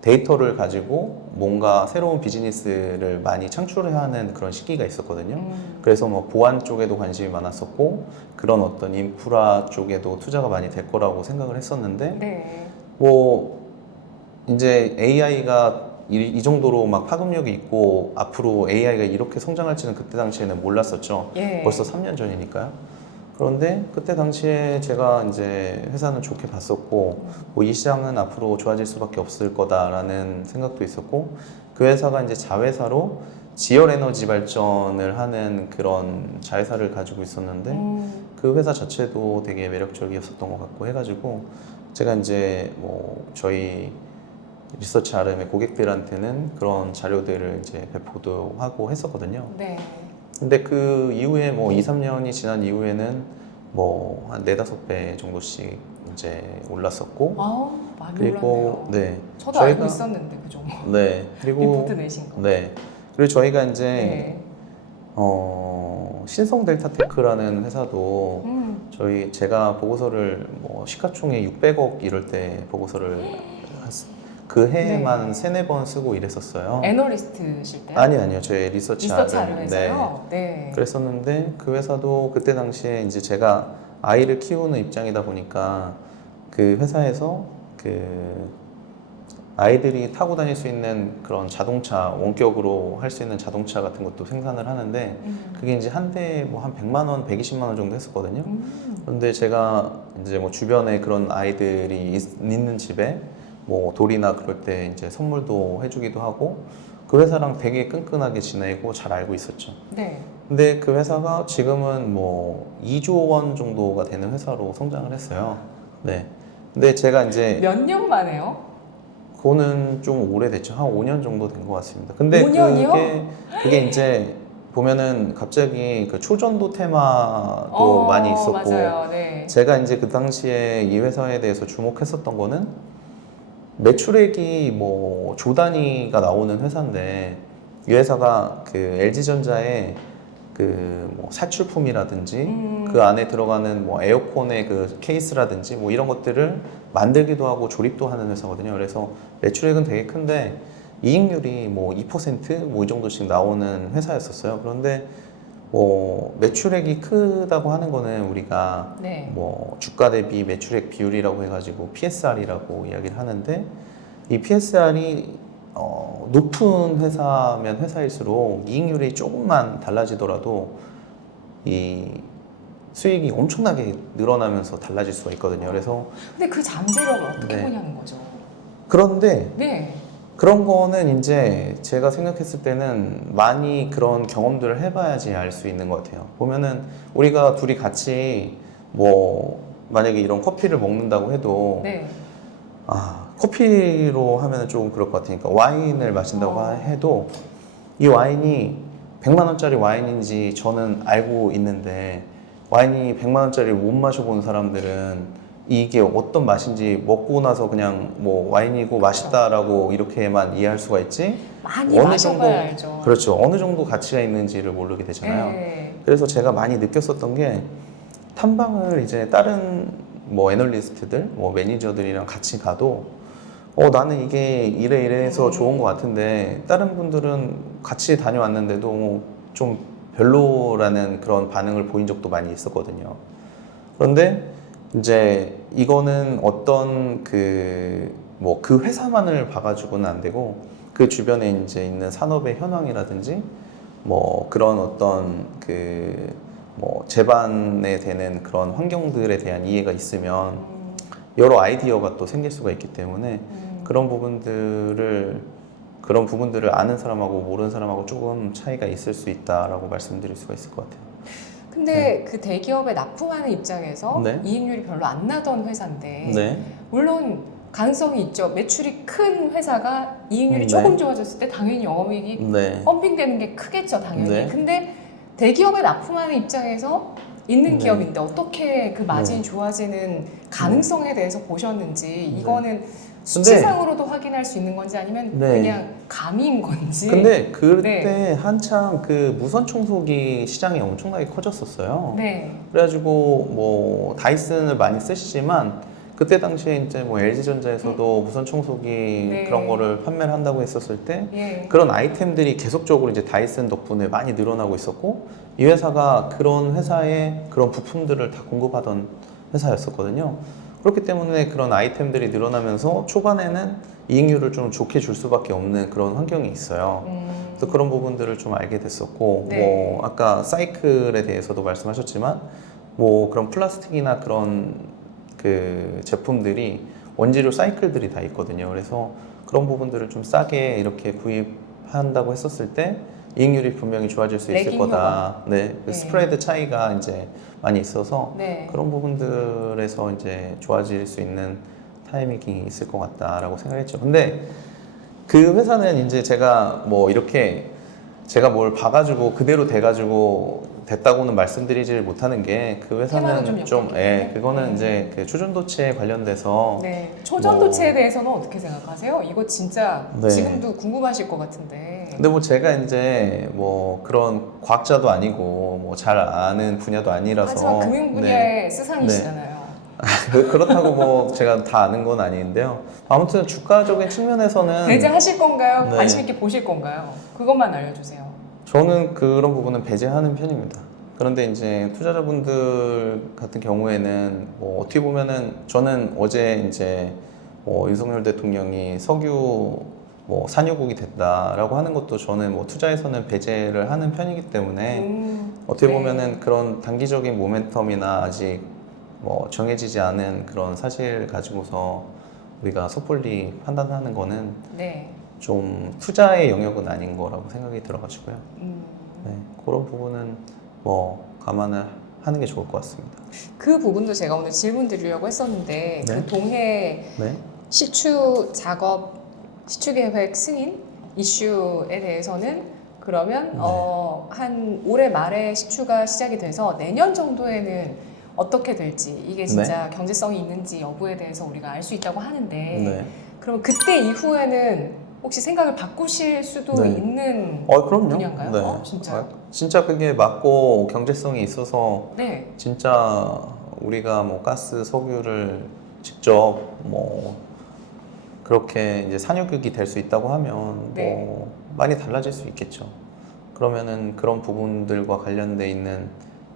데이터를 가지고 뭔가 새로운 비즈니스를 많이 창출해야 하는 그런 시기가 있었거든요. 그래서 뭐 보안 쪽에도 관심이 많았었고 그런 어떤 인프라 쪽에도 투자가 많이 될 거라고 생각을 했었는데 네. 이제 AI가 이 정도로 막 파급력이 있고 앞으로 AI가 이렇게 성장할지는 그때 당시에는 몰랐었죠. 예. 벌써 3년 전이니까요. 그런데 그때 당시에 제가 이제 회사는 좋게 봤었고 이 시장은 앞으로 좋아질 수밖에 없을 거다라는 생각도 있었고 그 회사가 이제 자회사로 지열 에너지 발전을 하는 그런 자회사를 가지고 있었는데 그 회사 자체도 되게 매력적이었었던 것 같고 해가지고 제가 이제 저희 리서치 RM의 고객들한테는 그런 자료들을 이제 배포도 하고 했었거든요. 네. 근데 그 이후에 2, 3년이 지난 이후에는 한 4, 5배 정도씩 이제 올랐었고 많이 그리고 올랐네요. 네. 저도 알고 있었는데 그 정도. 네. 그리고 리포트 내신 거. 네. 그리고 저희가 이제 네. 신성 델타테크라는 회사도 제가 보고서를 시가총액 600억 이럴 때 보고서를 그 해에만 네. 3, 4번 쓰고 이랬었어요. 애널리스트실 때? 아니요. 저희 리서치 RM에서요? 네. 그랬었는데 그 회사도 그때 당시에 이제 제가 아이를 키우는 입장이다 보니까 그 회사에서 아이들이 타고 다닐 수 있는 그런 자동차, 원격으로 할 수 있는 자동차 같은 것도 생산을 하는데 그게 이제 한 대에 한 100만 원, 120만 원 정도 했었거든요. 그런데 제가 이제 주변에 그런 아이들이 있는 집에 돌이나 그럴 때 이제 선물도 해주기도 하고 그 회사랑 되게 끈끈하게 지내고 잘 알고 있었죠. 네. 근데 그 회사가 지금은 2조 원 정도가 되는 회사로 성장을 했어요. 네. 근데 제가 이제 몇 년 만에요? 그거는 좀 오래됐죠. 한 5년 정도 된 것 같습니다. 근데 5년이요? 그게 이제 보면은 갑자기 그 초전도 테마도 많이 있었고 맞아요. 네. 제가 이제 그 당시에 이 회사에 대해서 주목했었던 거는 매출액이 조 단위가 나오는 회사인데 이 회사가 그 LG전자의 사출품이라든지 그 안에 들어가는 에어컨의 그 케이스라든지 이런 것들을 만들기도 하고 조립도 하는 회사거든요. 그래서 매출액은 되게 큰데 이익률이 2%이 정도씩 나오는 회사였었어요. 그런데 매출액이 크다고 하는 거는 우리가 네. 주가 대비 매출액 비율이라고 해가지고 PSR이라고 이야기를 하는데 이 PSR이 높은 회사면 회사일수록 이익률이 조금만 달라지더라도 이 수익이 엄청나게 늘어나면서 달라질 수가 있거든요. 그래서 근데 그 잠재력을 어떻게 네. 보냐는 거죠. 그런데 네. 그런 거는 이제 제가 생각했을 때는 많이 그런 경험들을 해봐야지 알 수 있는 것 같아요. 보면은 우리가 둘이 같이 만약에 이런 커피를 먹는다고 해도 네. 커피로 하면 조금 그럴 것 같으니까 와인을 마신다고 해도 이 와인이 100만 원짜리 와인인지 저는 알고 있는데 와인이 100만 원짜리를 못 마셔본 사람들은 이게 어떤 맛인지 먹고 나서 그냥 와인이고 맛있다라고 이렇게만 이해할 수가 있지 많이 어느 마셔봐야 알죠. 그렇죠. 어느 정도 가치가 있는지를 모르게 되잖아요. 네. 그래서 제가 많이 느꼈었던 게 탐방을 이제 다른 애널리스트들, 매니저들이랑 같이 가도 나는 이게 이래서 좋은 것 같은데 다른 분들은 같이 다녀왔는데도 좀 별로라는 그런 반응을 보인 적도 많이 있었거든요. 그런데 이제 이거는 어떤 뭐 그 회사만을 봐가지고는 안 되고 그 주변에 이제 있는 산업의 현황이라든지 뭐 그런 어떤 그 뭐 제반에 되는 그런 환경들에 대한 이해가 있으면 여러 아이디어가 또 생길 수가 있기 때문에 그런 부분들을 아는 사람하고 모르는 사람하고 조금 차이가 있을 수 있다라고 말씀드릴 수가 있을 것 같아요. 근데 그 대기업에 납품하는 입장에서 네. 이익률이 별로 안 나던 회사인데 네. 물론 가능성이 있죠. 매출이 큰 회사가 이익률이 네. 조금 좋아졌을 때 당연히 영업이익이 네. 펌핑되는 게 크겠죠, 당연히. 네. 근데 대기업에 납품하는 입장에서 있는 네. 기업인데 어떻게 그 마진이 좋아지는 가능성에 대해서 보셨는지 이거는 수치상으로도 확인할 수 있는 건지 아니면 네. 그냥 감인 건지. 근데 그때 네. 한창 그 무선 청소기 시장이 엄청나게 커졌었어요. 네. 그래가지고 뭐 다이슨을 많이 쓰시지만 그때 당시에 이제 뭐 LG전자에서도 무선 청소기 네. 그런 거를 판매를 한다고 했었을 때 예. 그런 아이템들이 계속적으로 이제 다이슨 덕분에 많이 늘어나고 있었고 이 회사가 그런 회사에 그런 부품들을 다 공급하던 회사였었거든요. 그렇기 때문에 그런 아이템들이 늘어나면서 초반에는 이익률을 좀 좋게 줄 수밖에 없는 그런 환경이 있어요. 그래서 그런 부분들을 좀 알게 됐었고 네. 뭐 아까 사이클에 대해서도 말씀하셨지만 뭐 그런 플라스틱이나 그런 그 제품들이 원재료 사이클들이 다 있거든요. 그래서 그런 부분들을 좀 싸게 이렇게 구입한다고 했었을 때 이익률이 분명히 좋아질 수 있을 레깅 거다. 네, 그 네. 스프레드 차이가 이제 많이 있어서 네. 그런 부분들에서 이제 좋아질 수 있는 타이밍이 있을 것 같다라고 생각했죠. 근데 그 회사는 이제 제가 뭐 이렇게 제가 뭘 봐가지고 그대로 돼가지고 됐다고는 말씀드리질 못하는 게 그 테마는 회사는 좀 엮였겠네. 그거는 네. 이제 그 초전도체에 관련돼서 네. 초전도체에 대해서는 어떻게 생각하세요? 이거 진짜 네. 지금도 궁금하실 것 같은데. 근데 뭐 제가 이제 뭐 그런 과학자도 아니고 뭐 잘 아는 분야도 아니라서 하지만 금융 분야의 스상이시잖아요. 그렇다고 뭐 제가 다 아는 건 아닌데요. 아무튼 주가적인 측면에서는 배제하실 건가요? 네. 관심 있게 보실 건가요? 그것만 알려주세요. 저는 그런 부분은 배제하는 편입니다. 그런데 이제 투자자분들 같은 경우에는 뭐 어떻게 보면은 저는 어제 이제 뭐 윤석열 대통령이 석유 뭐 산유국이 됐다라고 하는 것도 저는 뭐 투자에서는 배제를 하는 편이기 때문에 어떻게 네. 보면은 그런 단기적인 모멘텀이나 아직 뭐 정해지지 않은 그런 사실 가지고서 우리가 섣불리 판단하는 거는 네. 좀 투자의 영역은 아닌 거라고 생각이 들어가지고요. 음. 네, 그런 부분은 뭐 감안을 하는 게 좋을 것 같습니다. 그 부분도 제가 오늘 질문 드리려고 했었는데 네. 그 동해 네, 시추 작업, 시추 계획 승인 이슈에 대해서는 그러면 네. 한 올해 말에 시추가 시작이 돼서 내년 정도에는 어떻게 될지 이게 진짜 경제성이 있는지 여부에 대해서 우리가 알 수 있다고 하는데 네. 그럼 그때 이후에는 혹시 생각을 바꾸실 수도 네. 있는 그럼요. 분야인가요? 네. 진짜요? 진짜 그게 맞고 경제성이 있어서 네. 진짜 우리가 뭐 가스, 석유를 직접 뭐 그렇게 이제 산유국이 될 수 있다고 하면 네. 뭐 많이 달라질 수 있겠죠. 그러면은 그런 부분들과 관련돼 있는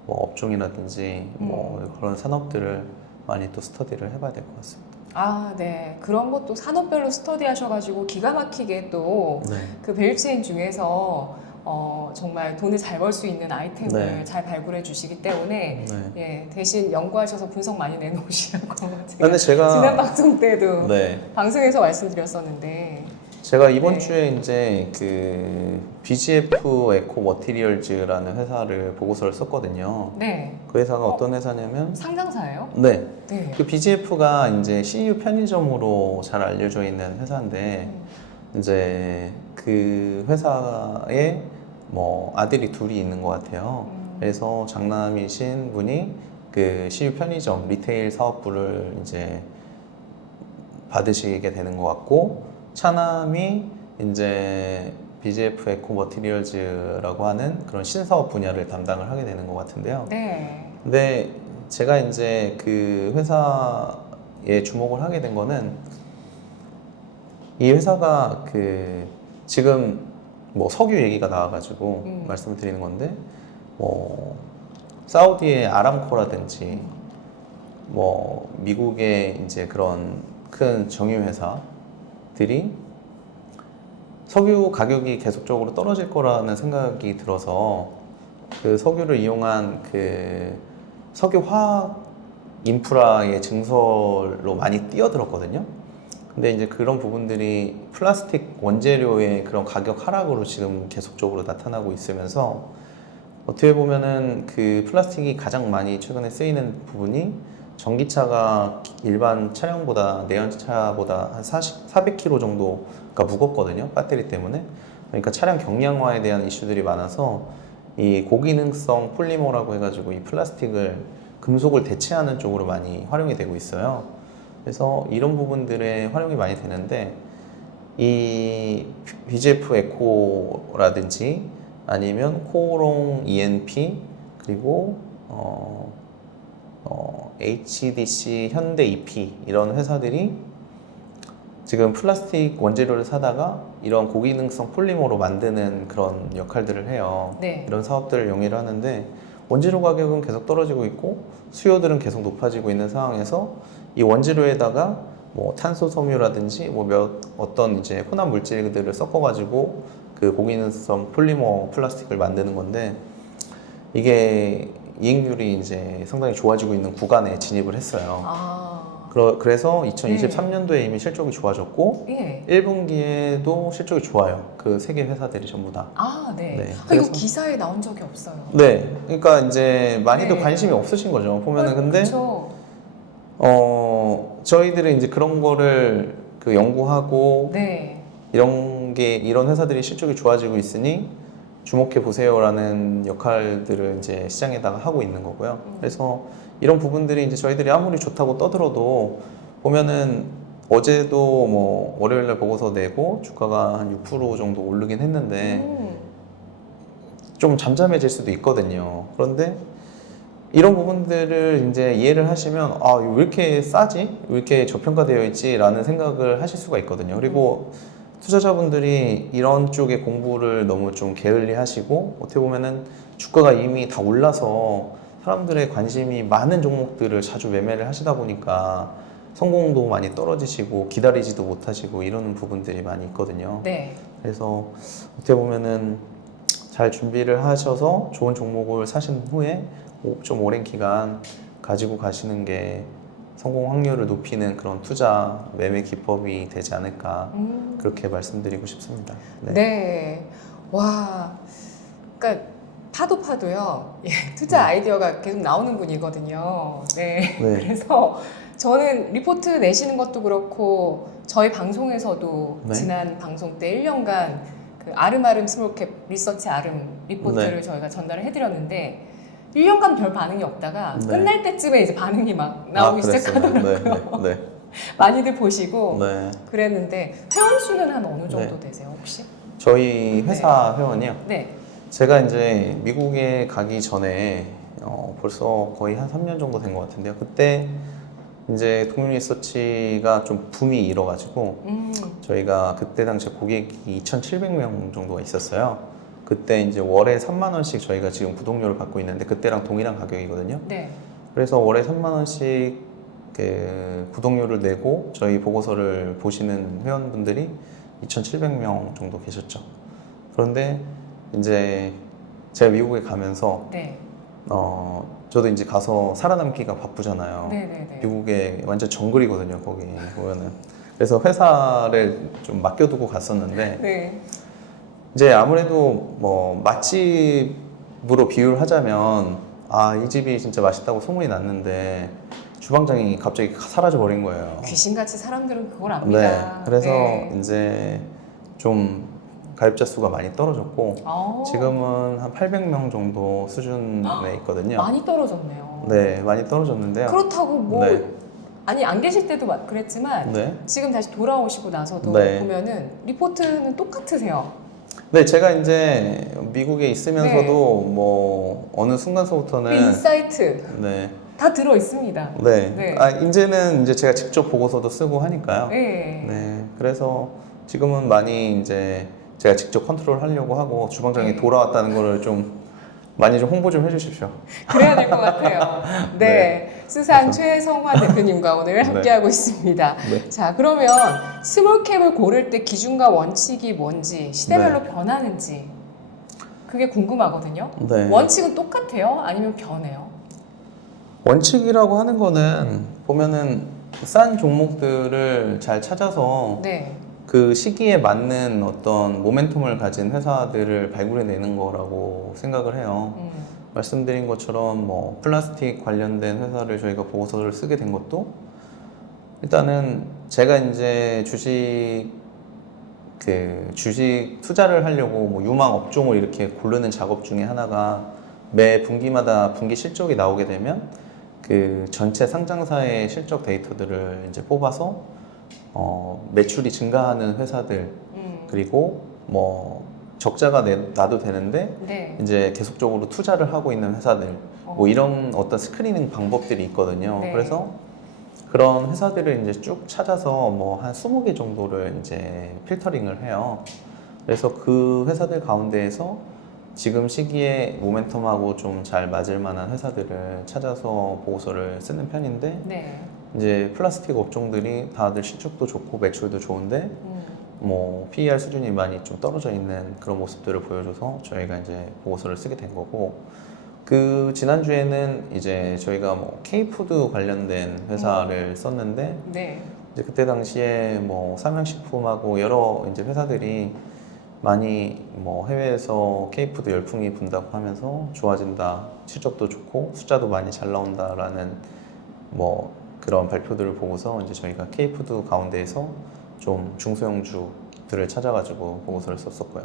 뭐 업종이라든지 뭐 그런 산업들을 많이 또 스터디를 해봐야 될 것 같습니다. 아, 네. 그런 것도 산업별로 스터디 하셔가지고 기가 막히게 또 네. 그 밸류체인 중에서 정말 돈을 잘 벌 수 있는 아이템을 네. 잘 발굴해 주시기 때문에 네. 예, 대신 연구하셔서 분석 많이 내놓으시라고 제가 근데 제가 지난 방송 때도 네. 방송에서 말씀드렸었는데 제가 이번 네. 주에 이제 그 BGF 에코 머티리얼즈라는 회사를 보고서를 썼거든요. 네. 그 회사가 어떤 회사냐면 상장사예요? 네. 네. 그 BGF가 이제 CU 편의점으로 잘 알려져 있는 회사인데 이제 그 회사에 뭐 아들이 둘이 있는 것 같아요. 그래서 장남이신 분이 그 CU 편의점 리테일 사업부를 이제 받으시게 되는 것 같고 차남이 이제 BGF 에코 머티리얼즈라고 하는 그런 신사업 분야를 담당을 하게 되는 것 같은데요. 네. 근데 제가 이제 그 회사에 주목을 하게 된 거는 이 회사가 그 지금 뭐 석유 얘기가 나와가지고 말씀을 드리는 건데 뭐 사우디의 아람코라든지 뭐 미국의 이제 그런 큰 정유 회사 가격들이 석유 가격이 계속적으로 떨어질 거라는 생각이 들어서 그 석유를 이용한 그 석유화학 인프라의 증설로 많이 뛰어들었거든요. 근데 이제 그런 부분들이 플라스틱 원재료의 그런 가격 하락으로 지금 계속적으로 나타나고 있으면서 어떻게 보면은 그 플라스틱이 가장 많이 최근에 쓰이는 부분이 전기차가 일반 차량보다 내연차보다 한 400kg 정도가 무겁거든요. 배터리 때문에. 그러니까 차량 경량화에 대한 이슈들이 많아서 이 고기능성 폴리머라고 해가지고 이 플라스틱을 금속을 대체하는 쪽으로 많이 활용이 되고 있어요. 그래서 이런 부분들에 활용이 많이 되는데 이 BGF 에코라든지 아니면 코오롱 ENP 그리고 HDC, 현대 EP 이런 회사들이 지금 플라스틱 원재료를 사다가 이런 고기능성 폴리머로 만드는 그런 역할들을 해요. 네. 이런 사업들을 영위를 하는데 원재료 가격은 계속 떨어지고 있고 수요들은 계속 높아지고 있는 상황에서 이 원재료에다가 뭐 탄소 섬유라든지 어떤 이제 혼합 물질들을 섞어가지고 그 고기능성 폴리머 플라스틱을 만드는 건데 이게 이익률이 이제 상당히 좋아지고 있는 구간에 진입을 했어요. 그래서 2023년도에 이미 실적이 좋아졌고 예. 1분기에도 실적이 좋아요. 그 세 개 회사들이 전부 다. 네. 네. 이거 기사에 나온 적이 없어요. 네, 그러니까 이제 많이들 네. 관심이 없으신 거죠. 보면은 근데 그렇죠. 저희들은 이제 그런 거를 그 연구하고 네. 이런 회사들이 실적이 좋아지고 있으니 주목해 보세요라는 역할들을 이제 시장에다가 하고 있는 거고요. 그래서 이런 부분들이 이제 저희들이 아무리 좋다고 떠들어도 보면은 어제도 뭐 월요일날 보고서 내고 주가가 한 6% 정도 오르긴 했는데 좀 잠잠해질 수도 있거든요. 그런데 이런 부분들을 이제 이해를 하시면 왜 이렇게 싸지? 왜 이렇게 저평가되어 있지? 라는 생각을 하실 수가 있거든요. 그리고 투자자분들이 이런 쪽의 공부를 너무 좀 게을리 하시고 어떻게 보면은 주가가 이미 다 올라서 사람들의 관심이 많은 종목들을 자주 매매를 하시다 보니까 성공도 많이 떨어지시고 기다리지도 못하시고 이러는 부분들이 많이 있거든요. 네. 그래서 어떻게 보면은 잘 준비를 하셔서 좋은 종목을 사신 후에 좀 오랜 기간 가지고 가시는 게 성공 확률을 높이는 그런 투자 매매 기법이 되지 않을까 그렇게 말씀드리고 싶습니다. 네. 와, 그러니까 파도요. 예, 투자 아이디어가 계속 나오는 분이거든요. 네. 네. 그래서 저는 리포트 내시는 것도 그렇고 저희 방송에서도 네. 지난 방송 때 1년간 그 아름아름 스몰캡 리서치 아름 리포트를 네. 저희가 전달을 해드렸는데 1년간 별 반응이 없다가 네. 끝날 때쯤에 이제 반응이 막 나오기 그랬어요. 시작하더라고요. 네. 많이들 보시고 네. 그랬는데 회원 수는 한 어느 정도 네. 되세요 혹시? 저희 회사 회원이요. 네. 제가 이제 미국에 가기 전에 벌써 거의 한 3년 정도 된 것 같은데요. 그때 이제 독립 리서치가 좀 붐이 일어가지고 저희가 그때 당시에 고객이 2,700명 정도가 있었어요. 그때 이제 월에 3만 원씩 저희가 지금 구독료를 받고 있는데 그때랑 동일한 가격이거든요. 네. 그래서 월에 3만 원씩 그 구독료를 내고 저희 보고서를 보시는 회원분들이 2,700명 정도 계셨죠. 그런데 이제 제가 미국에 가면서 네. 저도 이제 가서 살아남기가 바쁘잖아요. 네네네. 미국에 완전 정글이거든요, 거기 보면은. 그래서 회사를 좀 맡겨두고 갔었는데 네. 이제 아무래도 뭐 맛집으로 비유를 하자면 이 집이 진짜 맛있다고 소문이 났는데 주방장이 갑자기 사라져 버린 거예요. 귀신같이 사람들은 그걸 네, 압니다. 그래서 네. 이제 좀 가입자 수가 많이 떨어졌고 지금은 한 800명 정도 수준에 있거든요. 많이 떨어졌네요. 네, 많이 떨어졌는데요. 그렇다고 뭐 네. 아니 안 계실 때도 그랬지만 네. 지금 다시 돌아오시고 나서도 네. 보면은 리포트는 똑같으세요. 네, 제가 이제 미국에 있으면서도 네. 뭐 어느 순간서부터는 그 인사이트 네, 다 들어 있습니다. 네, 네. 이제는 이제 제가 직접 보고서도 쓰고 하니까요. 네. 네, 그래서 지금은 많이 이제 제가 직접 컨트롤 하려고 하고 주방장이 네. 돌아왔다는 거를 좀 많이 좀 홍보 좀 해주십시오. 그래야 될 것 같아요. 네. 네. 스산 최성환 대표님과 오늘 함께하고 있습니다. 네. 자, 그러면 스몰캡을 고를 때 기준과 원칙이 뭔지, 시대별로 변하는지 그게 궁금하거든요. 네. 원칙은 똑같아요? 아니면 변해요? 원칙이라고 하는 거는 보면은 싼 종목들을 잘 찾아서 네. 그 시기에 맞는 어떤 모멘텀을 가진 회사들을 발굴해내는 거라고 생각을 해요. 말씀드린 것처럼 뭐 플라스틱 관련된 회사를 저희가 보고서를 쓰게 된 것도 일단은 제가 이제 주식 투자를 하려고 뭐 유망 업종을 이렇게 고르는 작업 중에 하나가 매 분기마다 분기 실적이 나오게 되면 그 전체 상장사의 실적 데이터들을 이제 뽑아서 매출이 증가하는 회사들 그리고 뭐 적자가 나도 되는데 네. 이제 계속적으로 투자를 하고 있는 회사들 뭐 이런 어떤 스크리닝 방법들이 있거든요. 네. 그래서 그런 회사들을 이제 쭉 찾아서 뭐 한 20개 정도를 이제 필터링을 해요. 그래서 그 회사들 가운데에서 지금 시기에 모멘텀하고 좀 잘 맞을 만한 회사들을 찾아서 보고서를 쓰는 편인데 네. 이제 플라스틱 업종들이 다들 실적도 좋고 매출도 좋은데 뭐 PER 수준이 많이 좀 떨어져 있는 그런 모습들을 보여줘서 저희가 이제 보고서를 쓰게 된 거고 그 지난주에는 이제 저희가 뭐 K푸드 관련된 회사를 썼는데 네. 이제 그때 당시에 뭐 삼양식품하고 여러 이제 회사들이 많이 뭐 해외에서 K푸드 열풍이 분다고 하면서 좋아진다, 실적도 좋고 숫자도 많이 잘 나온다라는 뭐 그런 발표들을 보고서 이제 저희가 K푸드 가운데에서 좀 중소형주들을 찾아가지고 보고서를 썼었고요.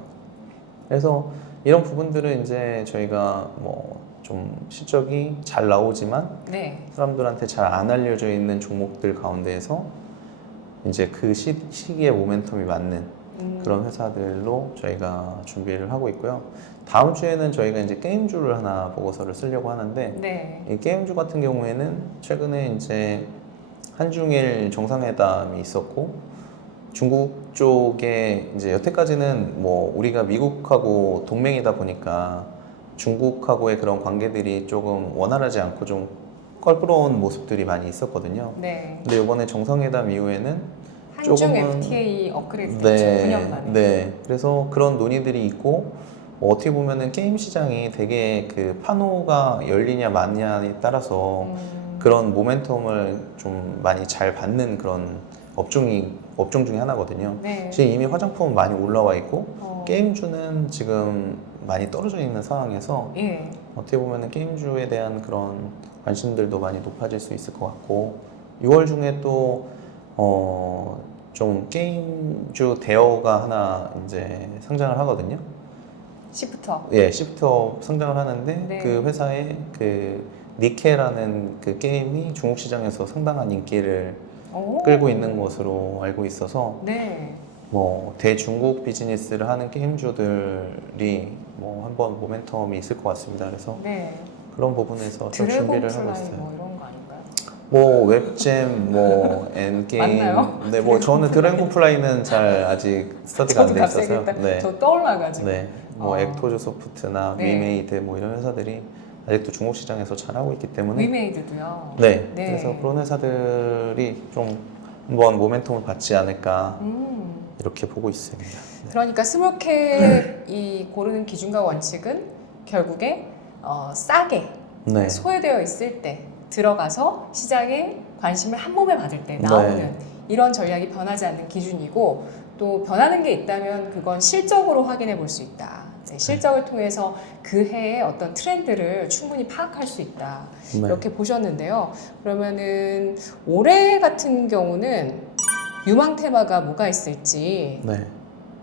그래서 이런 부분들은 이제 저희가 뭐 좀 실적이 잘 나오지만 네. 사람들한테 잘 안 알려져 있는 종목들 가운데에서 이제 그 시기에 모멘텀이 맞는 그런 회사들로 저희가 준비를 하고 있고요. 다음 주에는 저희가 이제 게임주를 하나 보고서를 쓰려고 하는데 네. 이 게임주 같은 경우에는 최근에 이제 한중일 정상회담이 있었고 중국 쪽에 이제 여태까지는 뭐 우리가 미국하고 동맹이다 보니까 중국하고의 그런 관계들이 조금 원활하지 않고 좀 껄끄러운 모습들이 많이 있었거든요. 네. 근데 이번에 정상회담 이후에는 한중 조금은 FTA 업그레이드 됐죠. 9년 만에. 네. 그래서 그런 논의들이 있고 뭐 어떻게 보면은 게임 시장이 되게 그 판호가 열리냐 마냐에 따라서 그런 모멘텀을 좀 많이 잘 받는 그런 업종 중에 하나거든요. 네. 지금 이미 화장품은 많이 올라와 있고 어. 게임주는 지금 많이 떨어져 있는 상황에서 예. 어떻게 보면은 게임주에 대한 그런 관심들도 많이 높아질 수 있을 것 같고 6월 중에 또 좀 게임주 대여가 하나 이제 상장을 하거든요. 시프터. 예, 시프트업 상장을 하는데 네. 그 회사의 그 니케라는 그 게임이 중국 시장에서 상당한 인기를 오. 끌고 있는 것으로 알고 있어서 네. 뭐 대중국 비즈니스를 하는 게임주들이 뭐 한번 모멘텀이 있을 것 같습니다. 그래서 네. 그런 부분에서 좀 준비를 하고 드래곤플라이 있어요. 뭐 이런 거 아닌가요? 뭐 웹잼, 뭐 엔게임, 맞나요? 네, 뭐 저는 드래곤플라이는 잘 아직 스터디가 안 저도 돼 갑자기 있어서요. 일단 네, 저 떠올라가지고. 네, 뭐 어. 액토즈 소프트나 네. 위메이드 뭐 이런 회사들이 아직도 중국 시장에서 잘하고 있기 때문에 위메이드도요. 네, 네. 그래서 그런 회사들이 좀 한번 모멘텀을 받지 않을까 이렇게 보고 있습니다. 네. 그러니까 스몰캡이 고르는 기준과 원칙은 결국에 싸게 네. 소외되어 있을 때 들어가서 시장에 관심을 한 몸에 받을 때 나오는 네. 이런 전략이 변하지 않는 기준이고 또 변하는 게 있다면 그건 실적으로 확인해 볼 수 있다. 네, 실적을 통해서 그 해의 어떤 트렌드를 충분히 파악할 수 있다. 네. 이렇게 보셨는데요. 그러면은 올해 같은 경우는 유망 테마가 뭐가 있을지 네.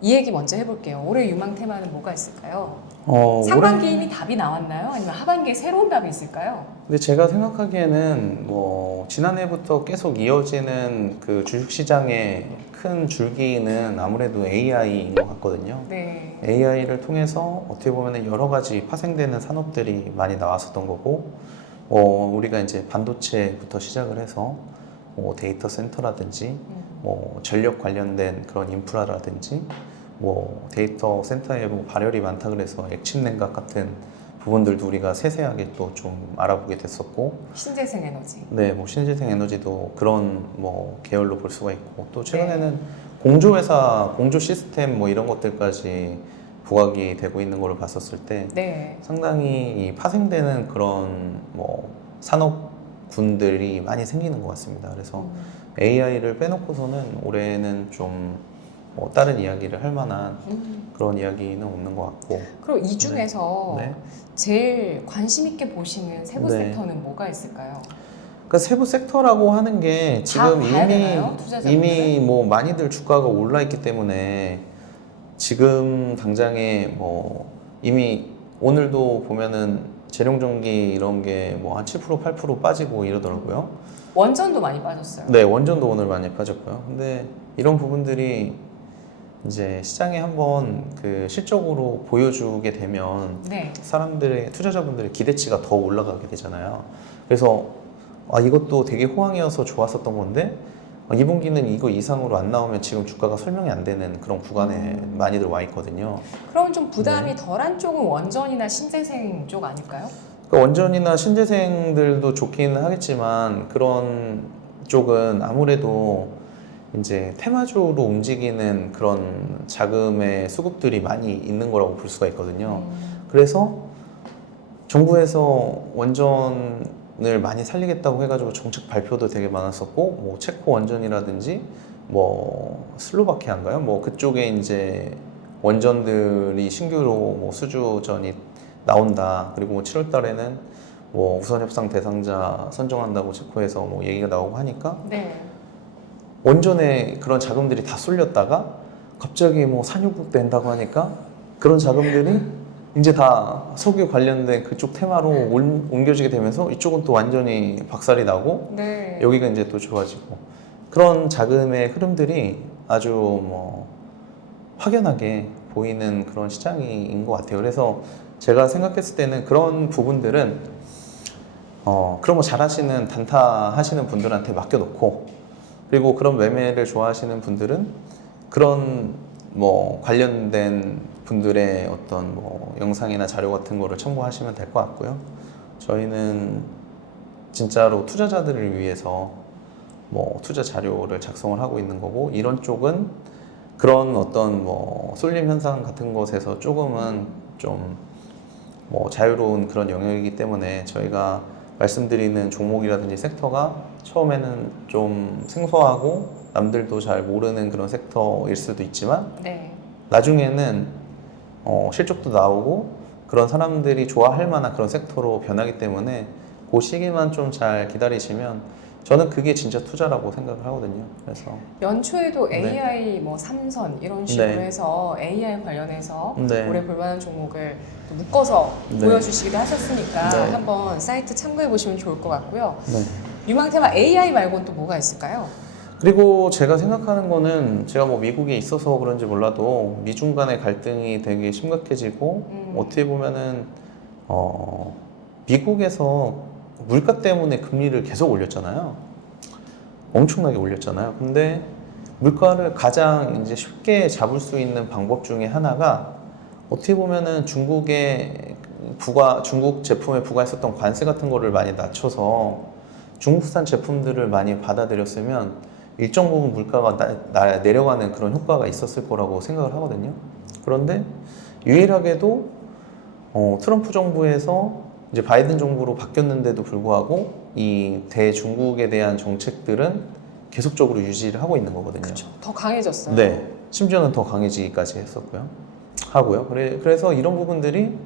이 얘기 먼저 해볼게요. 올해 유망 테마는 뭐가 있을까요? 올해- 상반기에 이미 답이 나왔나요? 아니면 하반기에 새로운 답이 있을까요? 근데 제가 생각하기에는 뭐 지난해부터 계속 이어지는 그 주식시장의 큰 줄기는 아무래도 AI인 것 같거든요. 네. AI를 통해서 어떻게 보면 여러 가지 파생되는 산업들이 많이 나왔었던 거고, 우리가 이제 반도체부터 시작을 해서 뭐 데이터 센터라든지, 뭐 전력 관련된 그런 인프라라든지, 뭐 데이터 센터에 뭐 발열이 많다 그래서 액침 냉각 같은 부분들도 우리가 세세하게 또 좀 알아보게 됐었고, 신재생 에너지. 네, 뭐 신재생 에너지도 그런 뭐 계열로 볼 수가 있고, 또 최근에는 공조 회사, 공조 시스템 뭐 이런 것들까지 부각이 되고 있는 거를 봤었을 때 네. 상당히 이 파생되는 그런 뭐 산업군들이 많이 생기는 것 같습니다. 그래서 AI를 빼놓고서는 올해는 좀 뭐 다른 이야기를 할 만한 그런 이야기는 없는 것 같고. 그럼 이 중에서 네. 제일 관심 있게 보시는 세부 네. 섹터는 뭐가 있을까요? 그러니까 세부 섹터라고 하는 게 지금 봐야 되나요? 투자자분들은? 이미 뭐 많이들 주가가 올라 있기 때문에 지금 당장에 뭐 이미 오늘도 보면은 재룡전기 이런 게 뭐 한 7% 8% 빠지고 이러더라고요. 원전도 많이 빠졌어요. 네, 원전도 오늘 많이 빠졌고요. 근데 이런 부분들이 이제 시장에 한번 그 실적으로 보여주게 되면 네. 사람들의 투자자분들의 기대치가 더 올라가게 되잖아요. 그래서 이것도 되게 호황이어서 좋았었던 건데 2분기는 이거 이상으로 안 나오면 지금 주가가 설명이 안 되는 그런 구간에 많이들 와 있거든요. 그럼 좀 부담이 네. 덜한 쪽은 원전이나 신재생 쪽 아닐까요? 그러니까 원전이나 신재생들도 좋기는 하겠지만 그런 쪽은 아무래도 이제 테마주로 움직이는 그런 자금의 수급들이 많이 있는 거라고 볼 수가 있거든요. 그래서 정부에서 원전을 많이 살리겠다고 해가지고 정책 발표도 되게 많았었고, 뭐 체코 원전이라든지 뭐 슬로바키아인가요? 뭐 그쪽에 이제 원전들이 신규로 뭐 수주전이 나온다. 그리고 뭐 7월 달에는 뭐 우선 협상 대상자 선정한다고 체코에서 뭐 얘기가 나오고 하니까 네. 원전에 그런 자금들이 다 쏠렸다가 갑자기 뭐 산유국 된다고 하니까 그런 자금들이 이제 다 석유 관련된 그쪽 테마로 옮겨지게 되면서 이쪽은 또 완전히 박살이 나고 네. 여기가 이제 또 좋아지고 그런 자금의 흐름들이 아주 뭐 확연하게 보이는 그런 시장인 것 같아요. 그래서 제가 생각했을 때는 그런 부분들은 그런 거 잘하시는 단타 하시는 분들한테 맡겨놓고 그리고 그런 매매를 좋아하시는 분들은 그런 뭐 관련된 분들의 어떤 뭐 영상이나 자료 같은 거를 참고하시면 될 것 같고요. 저희는 진짜로 투자자들을 위해서 뭐 투자 자료를 작성을 하고 있는 거고 이런 쪽은 그런 어떤 뭐 쏠림 현상 같은 것에서 조금은 좀 뭐 자유로운 그런 영역이기 때문에 저희가 말씀드리는 종목이라든지 섹터가 처음에는 좀 생소하고 남들도 잘 모르는 그런 섹터일 수도 있지만 네. 나중에는 실적도 나오고 그런 사람들이 좋아할 만한 그런 섹터로 변하기 때문에 그 시기만 좀 잘 기다리시면 저는 그게 진짜 투자라고 생각을 하거든요. 그래서 연초에도 네. AI 뭐 삼선 이런 식으로 네. 해서 AI 관련해서 네. 올해 볼만한 종목을 또 묶어서 네. 보여주시기도 하셨으니까 네. 한번 사이트 참고해 보시면 좋을 것 같고요. 네. 유망테마 AI 말고는 또 뭐가 있을까요? 그리고 제가 생각하는 거는 제가 뭐 미국에 있어서 그런지 몰라도 미중 간의 갈등이 되게 심각해지고 어떻게 보면은 미국에서 물가 때문에 금리를 계속 올렸잖아요. 엄청나게 올렸잖아요. 근데 물가를 가장 이제 쉽게 잡을 수 있는 방법 중에 하나가 어떻게 보면은 중국 제품에 부과했었던 관세 같은 거를 많이 낮춰서 중국산 제품들을 많이 받아들였으면 일정 부분 물가가 내려가는 그런 효과가 있었을 거라고 생각을 하거든요. 그런데 유일하게도 트럼프 정부에서 이제 바이든 정부로 바뀌었는데도 불구하고 이 대중국에 대한 정책들은 계속적으로 유지를 하고 있는 거거든요. 그렇죠. 더 강해졌어요. 네, 심지어는 더 강해지기까지 하고요. 그래서 이런 부분들이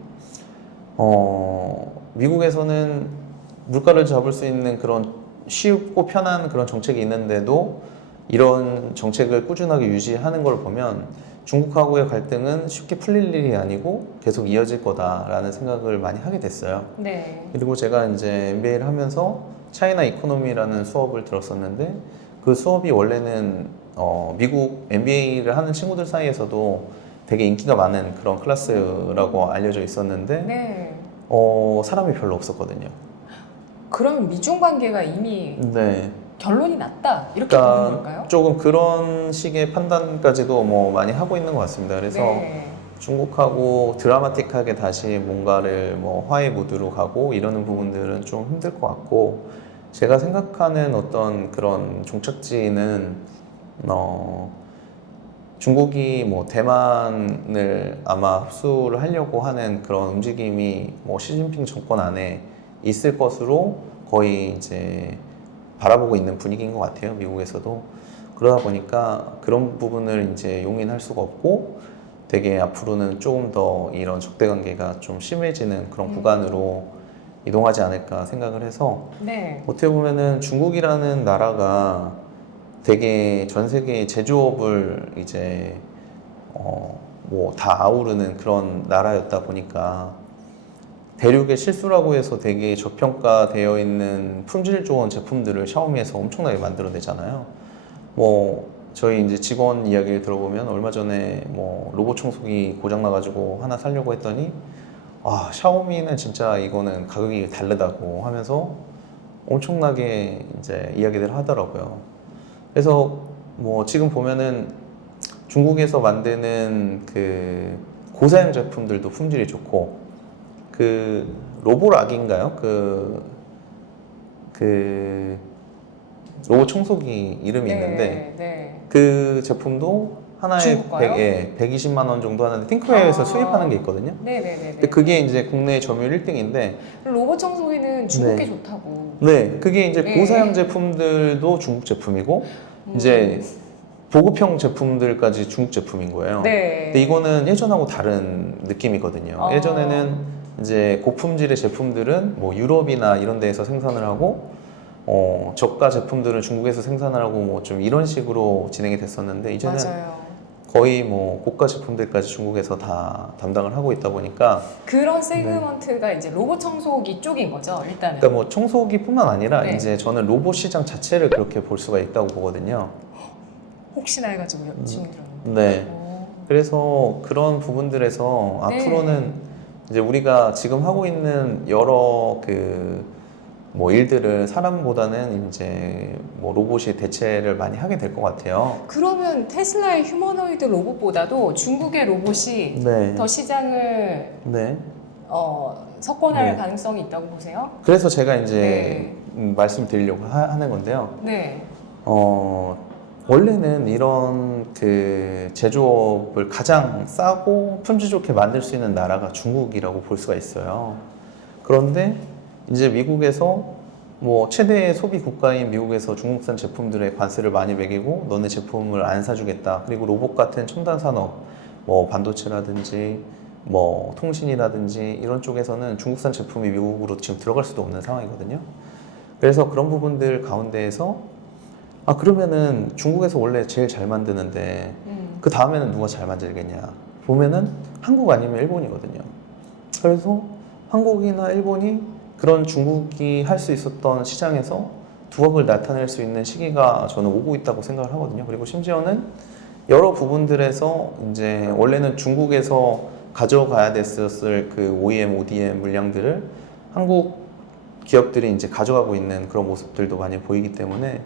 미국에서는 물가를 잡을 수 있는 그런 쉽고 편한 그런 정책이 있는데도 이런 정책을 꾸준하게 유지하는 걸 보면 중국하고의 갈등은 쉽게 풀릴 일이 아니고 계속 이어질 거다라는 생각을 많이 하게 됐어요. 네. 그리고 제가 이제 MBA를 하면서 차이나 이코노미라는 수업을 들었었는데 그 수업이 원래는 미국 MBA를 하는 친구들 사이에서도 되게 인기가 많은 그런 클래스라고 알려져 있었는데 네. 사람이 별로 없었거든요. 그러면 미중 관계가 이미 네. 결론이 났다 이렇게 보는 그러니까 걸까요? 조금 그런 식의 판단까지도 뭐 많이 하고 있는 것 같습니다. 그래서 네. 중국하고 드라마틱하게 다시 뭔가를 뭐 화해 모드로 가고 이러는 부분들은 좀 힘들 것 같고, 제가 생각하는 어떤 그런 종착지는 중국이 뭐 대만을 아마 흡수를 하려고 하는 그런 움직임이 뭐 시진핑 정권 안에 있을 것으로 거의 이제 바라보고 있는 분위기인 것 같아요, 미국에서도. 그러다 보니까 그런 부분을 이제 용인할 수가 없고, 되게 앞으로는 조금 더 이런 적대 관계가 좀 심해지는 그런 구간으로 이동하지 않을까 생각을 해서, 네. 어떻게 보면은 중국이라는 나라가 되게 전 세계 제조업을 이제 뭐 다 아우르는 그런 나라였다 보니까 대륙의 실수라고 해서 되게 저평가되어 있는 품질 좋은 제품들을 샤오미에서 엄청나게 만들어내잖아요. 뭐 저희 이제 직원 이야기를 들어보면 얼마 전에 뭐 로봇 청소기 고장 나가지고 하나 사려고 했더니 아, 샤오미는 진짜 이거는 가격이 다르다고 하면서 엄청나게 이제 이야기를 하더라고요. 그래서 뭐 지금 보면은 중국에서 만드는 그 고사양 제품들도 품질이 좋고, 그 로보락인가요? 그 로봇 청소기 이름이 있는데 네. 그 제품도 하나에 중국 거요? 120만 원 정도 하는데 팅크웨어에서 아. 수입하는 게 있거든요. 네네네. 근데 그게 이제 국내 점유율 1등인데, 로봇 청소기는 중국이 네. 좋다고. 네, 그게 이제 네. 고사양 제품들도 중국 제품이고, 이제 보급형 제품들까지 중국 제품인 거예요. 네. 근데 이거는 예전하고 다른 느낌이거든요. 예전에는 이제 고품질의 제품들은 뭐 유럽이나 이런 데에서 생산을 하고, 저가 제품들은 중국에서 생산을 하고 뭐 좀 이런 식으로 진행이 됐었는데, 이제는 맞아요. 거의 뭐 고가 제품들까지 중국에서 다 담당을 하고 있다 보니까, 그런 세그먼트가 이제 로봇 청소기 쪽인 거죠, 일단은. 그러니까 뭐 청소기뿐만 아니라 네. 이제 저는 로봇 시장 자체를 그렇게 볼 수가 있다고 보거든요. 혹시나 해가지고 질문 들었는데. 네. 그래서 그런 부분들에서 네. 앞으로는 이제 우리가 지금 하고 있는 여러 그 뭐 일들을 사람보다는 이제 뭐 로봇이 대체를 많이 하게 될 것 같아요. 그러면 테슬라의 휴머노이드 로봇보다도 중국의 로봇이 네. 더 시장을 네. 석권할 네. 가능성이 있다고 보세요? 그래서 제가 이제 말씀드리려고 하는 건데요. 네. 원래는 이런 그 제조업을 가장 싸고 품질 좋게 만들 수 있는 나라가 중국이라고 볼 수가 있어요. 그런데 이제 미국에서 뭐 최대의 소비 국가인 미국에서 중국산 제품들에 관세를 많이 매기고 너네 제품을 안 사주겠다. 그리고 로봇 같은 첨단 산업, 뭐 반도체라든지 뭐 통신이라든지 이런 쪽에서는 중국산 제품이 미국으로 지금 들어갈 수도 없는 상황이거든요. 그래서 그런 부분들 가운데에서 아, 그러면은 중국에서 원래 제일 잘 만드는데 그 다음에는 누가 잘 만들겠냐 보면은 한국 아니면 일본이거든요. 그래서 한국이나 일본이 그런 중국이 할 수 있었던 시장에서 두각을 나타낼 수 있는 시기가 저는 오고 있다고 생각을 하거든요. 그리고 심지어는 여러 부분들에서 이제 원래는 중국에서 가져가야 됐었을 그 OEM, ODM 물량들을 한국 기업들이 이제 가져가고 있는 그런 모습들도 많이 보이기 때문에,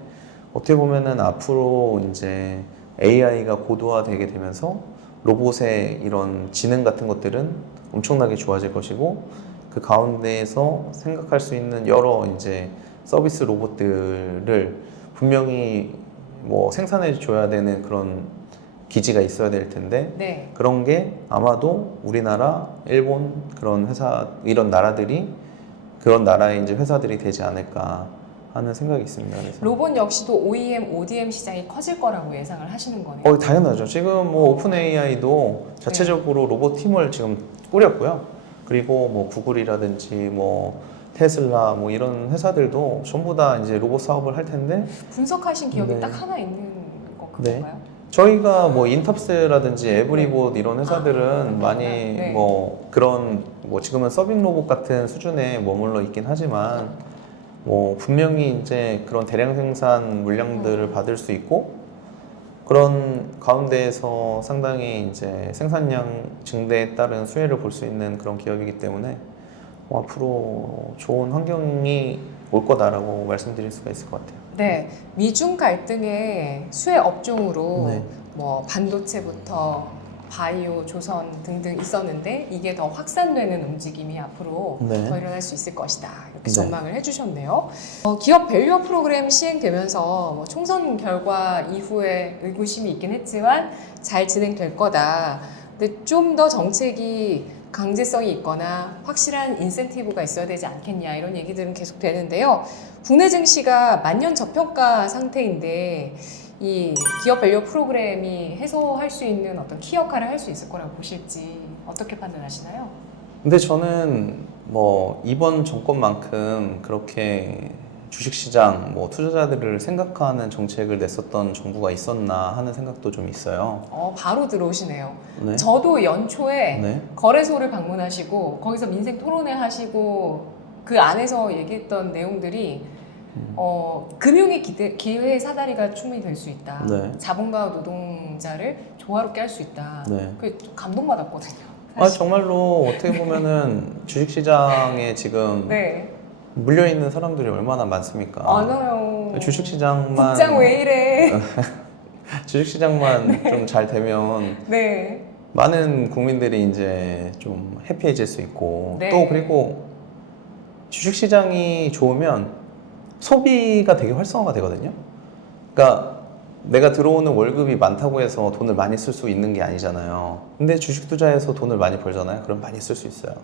어떻게 보면은 앞으로 이제 AI가 고도화되게 되면서 로봇의 이런 지능 같은 것들은 엄청나게 좋아질 것이고, 그 가운데에서 생각할 수 있는 여러 이제 서비스 로봇들을 분명히 뭐 생산해 줘야 되는 그런 기지가 있어야 될 텐데, 네. 그런 게 아마도 우리나라, 일본 그런 회사, 이런 나라들이 그런 나라의 이제 회사들이 되지 않을까 하는 생각이 있습니다. 그래서. 로봇 역시도 OEM, ODM 시장이 커질 거라고 예상을 하시는 거네요. 당연하죠. 지금 뭐 오픈 AI도 자체적으로 로봇 팀을 지금 꾸렸고요. 그리고 뭐 구글이라든지 뭐 테슬라 뭐 이런 회사들도 전부 다 이제 로봇 사업을 할 텐데, 분석하신 기업이 네. 딱 하나 있는 거 네. 그건가요? 저희가 뭐 인탑스라든지 에브리봇 이런 회사들은 많이 네. 뭐 그런 뭐 지금은 서빙 로봇 같은 수준에 머물러 있긴 하지만, 뭐 분명히 이제 그런 대량 생산 물량들을 받을 수 있고, 그런 가운데에서 상당히 이제 생산량 증대에 따른 수혜를 볼 수 있는 그런 기업이기 때문에 앞으로 좋은 환경이 올 거다라고 말씀드릴 수가 있을 것 같아요. 네, 미중 갈등의 수혜 업종으로 네. 뭐 반도체부터 바이오, 조선 등등 있었는데 이게 더 확산되는 움직임이 앞으로 네. 더 일어날 수 있을 것이다. 이렇게 네. 전망을 해주셨네요. 기업 밸류업 프로그램 시행되면서 뭐 총선 결과 이후에 의구심이 있긴 했지만 잘 진행될 거다. 근데 좀 더 정책이 강제성이 있거나 확실한 인센티브가 있어야 되지 않겠냐 이런 얘기들은 계속 되는데요. 국내 증시가 만년 저평가 상태인데 이 기업 밸류 프로그램이 해소할 수 있는 어떤 키 역할을 할 수 있을 거라고 보실지 어떻게 판단하시나요? 근데 저는 뭐 이번 정권만큼 그렇게 주식시장 뭐 투자자들을 생각하는 정책을 냈었던 정부가 있었나 하는 생각도 좀 있어요. 바로 들어오시네요. 네. 저도 연초에 네. 거래소를 방문하시고 거기서 민생 토론회 하시고 그 안에서 얘기했던 내용들이 금융의 기회의 사다리가 충분히 될 수 있다. 네. 자본가와 노동자를 조화롭게 할 수 있다. 네. 그게 좀 감동받았거든요. 아, 정말로 어떻게 보면은 주식시장에 지금 네. 물려있는 사람들이 얼마나 많습니까? 많아요. 주식시장만 국장 왜 이래? 주식시장만 좀 잘 되면 네. 많은 국민들이 이제 좀 해피해질 수 있고 네. 또 그리고 주식시장이 좋으면 소비가 되게 활성화가 되거든요. 그러니까 내가 들어오는 월급이 많다고 해서 돈을 많이 쓸 수 있는 게 아니잖아요. 근데 주식 투자해서 돈을 많이 벌잖아요. 그럼 많이 쓸 수 있어요.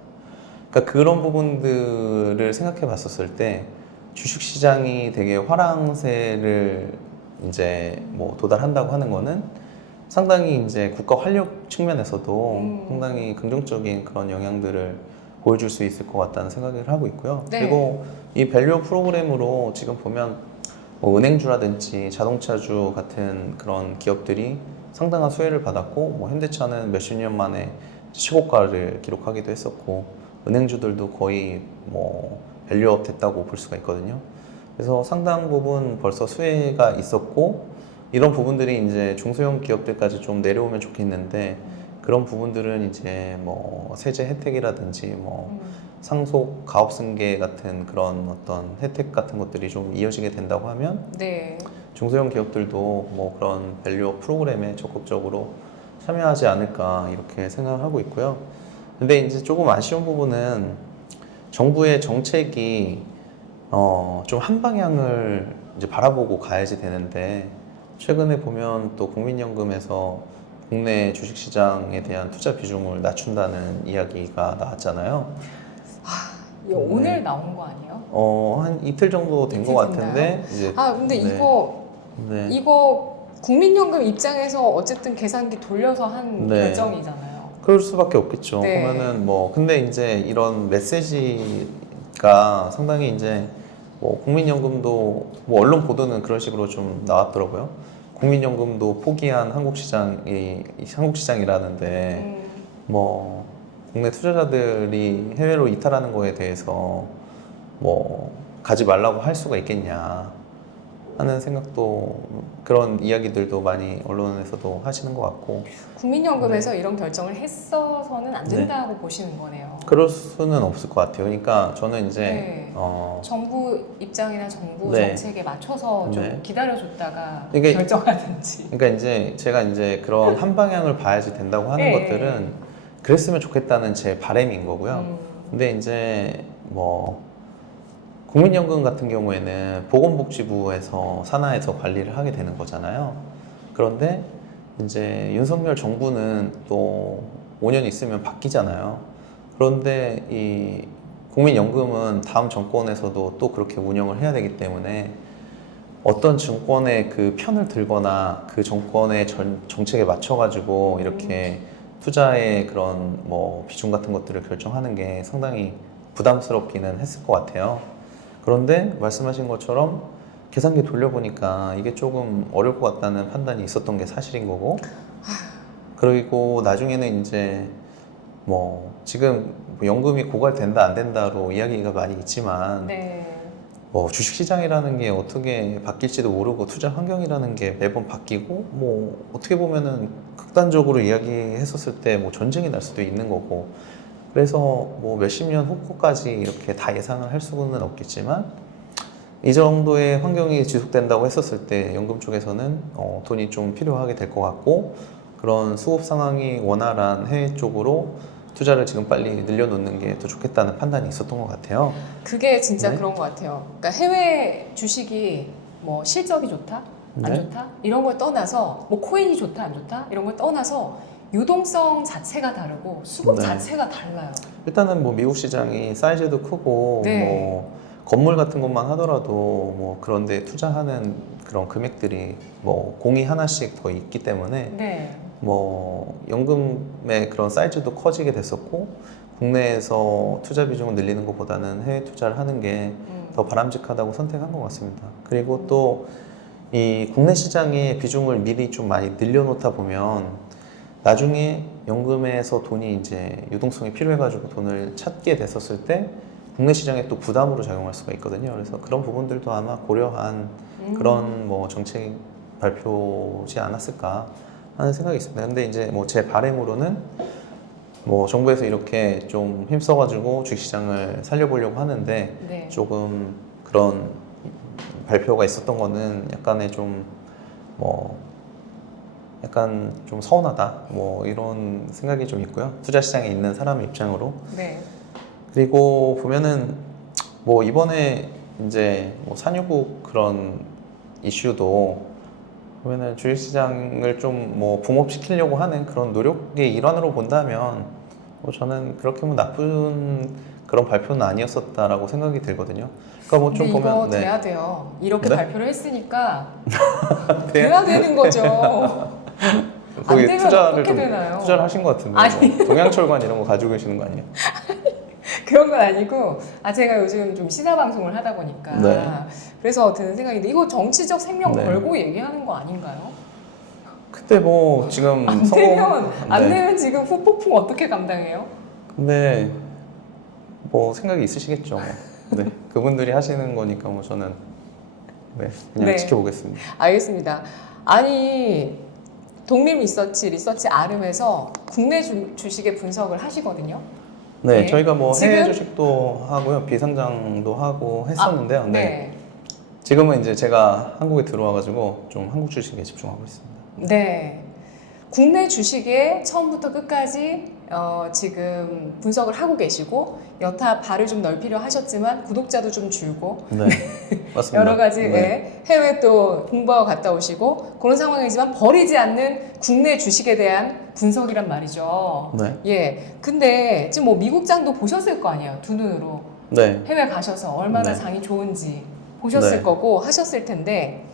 그러니까 그런 부분들을 생각해 봤었을 때 주식시장이 되게 화랑세를 이제 뭐 도달한다고 하는 거는 상당히 이제 국가 활력 측면에서도 상당히 긍정적인 그런 영향들을 보여줄 수 있을 것 같다는 생각을 하고 있고요. 네. 그리고 이 밸류 프로그램으로 지금 보면 뭐 은행주라든지 자동차주 같은 그런 기업들이 상당한 수혜를 받았고 뭐 현대차는 몇십 년 만에 최고가를 기록하기도 했었고 은행주들도 거의 뭐 밸류업 됐다고 볼 수가 있거든요. 그래서 상당 부분 벌써 수혜가 있었고 이런 부분들이 이제 중소형 기업들까지 좀 내려오면 좋겠는데 그런 부분들은 이제 뭐 세제 혜택이라든지 뭐 상속 가업 승계 같은 그런 어떤 혜택 같은 것들이 좀 이어지게 된다고 하면 네. 중소형 기업들도 뭐 그런 밸류업 프로그램에 적극적으로 참여하지 않을까 이렇게 생각을 하고 있고요. 근데 이제 조금 아쉬운 부분은 정부의 정책이 좀 한 방향을 이제 바라보고 가야지 되는데 최근에 보면 또 국민연금에서 국내 주식시장에 대한 투자 비중을 낮춘다는 이야기가 나왔잖아요. 이거 오늘 나온 거 아니에요? 한 이틀 정도 된 것 이틀 같은데 이제 근데 네. 이거 네. 국민연금 입장에서 어쨌든 계산기 돌려서 한 네. 결정이잖아요. 그럴 수밖에 없겠죠. 네. 보면은 뭐 근데 이제 이런 메시지가 상당히 이제 뭐 국민연금도 뭐 언론 보도는 그런 식으로 좀 나왔더라고요. 국민연금도 포기한 한국 시장이라는데 뭐 국내 투자자들이 해외로 이탈하는 거에 대해서 뭐 가지 말라고 할 수가 있겠냐 하는 생각도 그런 이야기들도 많이 언론에서도 하시는 것 같고 국민연금에서 이런 결정을 했어서는 안 네. 된다고 보시는 거네요. 그럴 수는 없을 것 같아요. 그러니까 저는 이제 네. 정부 입장이나 정부 네. 정책에 맞춰서 좀 네. 기다려줬다가 이게- 결정하든지. 그러니까 이제 제가 이제 그런 한 방향을 봐야지 된다고 하는 네. 것들은 그랬으면 좋겠다는 제 바람인 거고요. 근데 이제 뭐 국민연금 같은 경우에는 보건복지부에서 산하에서 관리를 하게 되는 거잖아요. 그런데 이제 윤석열 정부는 또 5년 있으면 바뀌잖아요. 그런데 이 국민연금은 다음 정권에서도 또 그렇게 운영을 해야 되기 때문에 어떤 정권의 그 편을 들거나 그 정권의 정책에 맞춰가지고 이렇게 투자의 그런 뭐 비중 같은 것들을 결정하는 게 상당히 부담스럽기는 했을 것 같아요. 그런데 말씀하신 것처럼 계산기 돌려보니까 이게 조금 어려울 것 같다는 판단이 있었던 게 사실인 거고 그리고 나중에는 이제 뭐 지금 뭐 연금이 고갈된다 안 된다로 이야기가 많이 있지만 네. 뭐 주식시장이라는 게 어떻게 바뀔지도 모르고 투자 환경이라는 게 매번 바뀌고 뭐 어떻게 보면은 극단적으로 이야기했었을 때 뭐 전쟁이 날 수도 있는 거고 그래서 뭐 몇십 년 후까지 이렇게 다 예상을 할 수는 없겠지만 이 정도의 환경이 지속된다고 했었을 때 연금 쪽에서는 돈이 좀 필요하게 될 것 같고 그런 수급 상황이 원활한 해외 쪽으로 투자를 지금 빨리 늘려놓는 게 더 좋겠다는 판단이 있었던 것 같아요. 그게 진짜 네. 그런 것 같아요. 그러니까 해외 주식이 뭐 실적이 좋다, 안 네. 좋다 이런 걸 떠나서 뭐 코인이 좋다, 안 좋다 이런 걸 떠나서 유동성 자체가 다르고 수급 네. 자체가 달라요. 일단은 뭐 미국 시장이 사이즈도 크고 네. 뭐 건물 같은 것만 하더라도 뭐 그런데 투자하는 그런 금액들이 뭐 공이 하나씩 더 있기 때문에 네. 뭐 연금의 그런 사이즈도 커지게 됐었고 국내에서 투자 비중을 늘리는 것보다는 해외 투자를 하는 게 더 바람직하다고 선택한 것 같습니다. 그리고 또 이 국내 시장의 비중을 미리 좀 많이 늘려놓다 보면 나중에 연금에서 돈이 이제 유동성이 필요해가지고 돈을 찾게 됐었을 때 국내 시장에 또 부담으로 작용할 수가 있거든요. 그래서 그런 부분들도 아마 고려한 그런 뭐 정책 발표지 않았을까 하는 생각이 있습니다. 근데 이제 뭐 제 바람으로는 뭐 정부에서 이렇게 좀 힘써가지고 주식시장을 살려보려고 하는데 네. 조금 그런 발표가 있었던 거는 약간의 좀 뭐 약간 좀 서운하다 뭐 이런 생각이 좀 있고요. 투자 시장에 있는 사람 입장으로. 네. 그리고 보면은 뭐 이번에 이제 뭐 산유국 그런 이슈도 보면은 주식시장을 좀 뭐 붕업시키려고 하는 그런 노력의 일환으로 본다면 뭐 저는 그렇게 뭐 나쁜 그런 발표는 아니었었다라고 생각이 들거든요. 그러니까 뭐 근데 좀 이거 보면 돼야 돼요. 이렇게 네? 발표를 했으니까 돼요? 돼야 되는 거죠. 안 거기 되면 투자를 어떻게 좀 되나요? 투자를 하신 것 같은데 아니. 뭐 동양철관 이런 거 가지고 계시는 거 아니에요? 그런 건 아니고 제가 요즘 좀 시사 방송을 하다 보니까 네. 그래서 드는 생각인데 이거 정치적 생명 네. 걸고 얘기하는 거 아닌가요? 그때 뭐 지금 안 성공 되면 안 네. 되면 지금 후폭풍 어떻게 감당해요? 근데 뭐 생각이 있으시겠죠. 뭐. 네, 그분들이 하시는 거니까 뭐 저는 네, 그냥 네. 지켜보겠습니다. 알겠습니다. 아니 독립 리서치 아름에서 국내 주식의 분석을 하시거든요. 네, 네. 저희가 뭐 해외 지금- 주식도 하고요, 비상장도 하고 했었는데요. 네. 네. 지금은 이제 제가 한국에 들어와가지고 좀 한국 주식에 집중하고 있습니다. 네. 국내 주식에 처음부터 끝까지 지금 분석을 하고 계시고 여타 발을 좀 넓히려 하셨지만 구독자도 좀 줄고 네, 맞습니다. 여러 가지 네. 예, 해외 또 공부하고 갔다 오시고 그런 상황이지만 버리지 않는 국내 주식에 대한 분석이란 말이죠. 네, 예. 근데 지금 뭐 미국장도 보셨을 거 아니에요. 두 눈으로 네, 해외 가셔서 얼마나 네. 장이 좋은지 보셨을 네. 거고 하셨을 텐데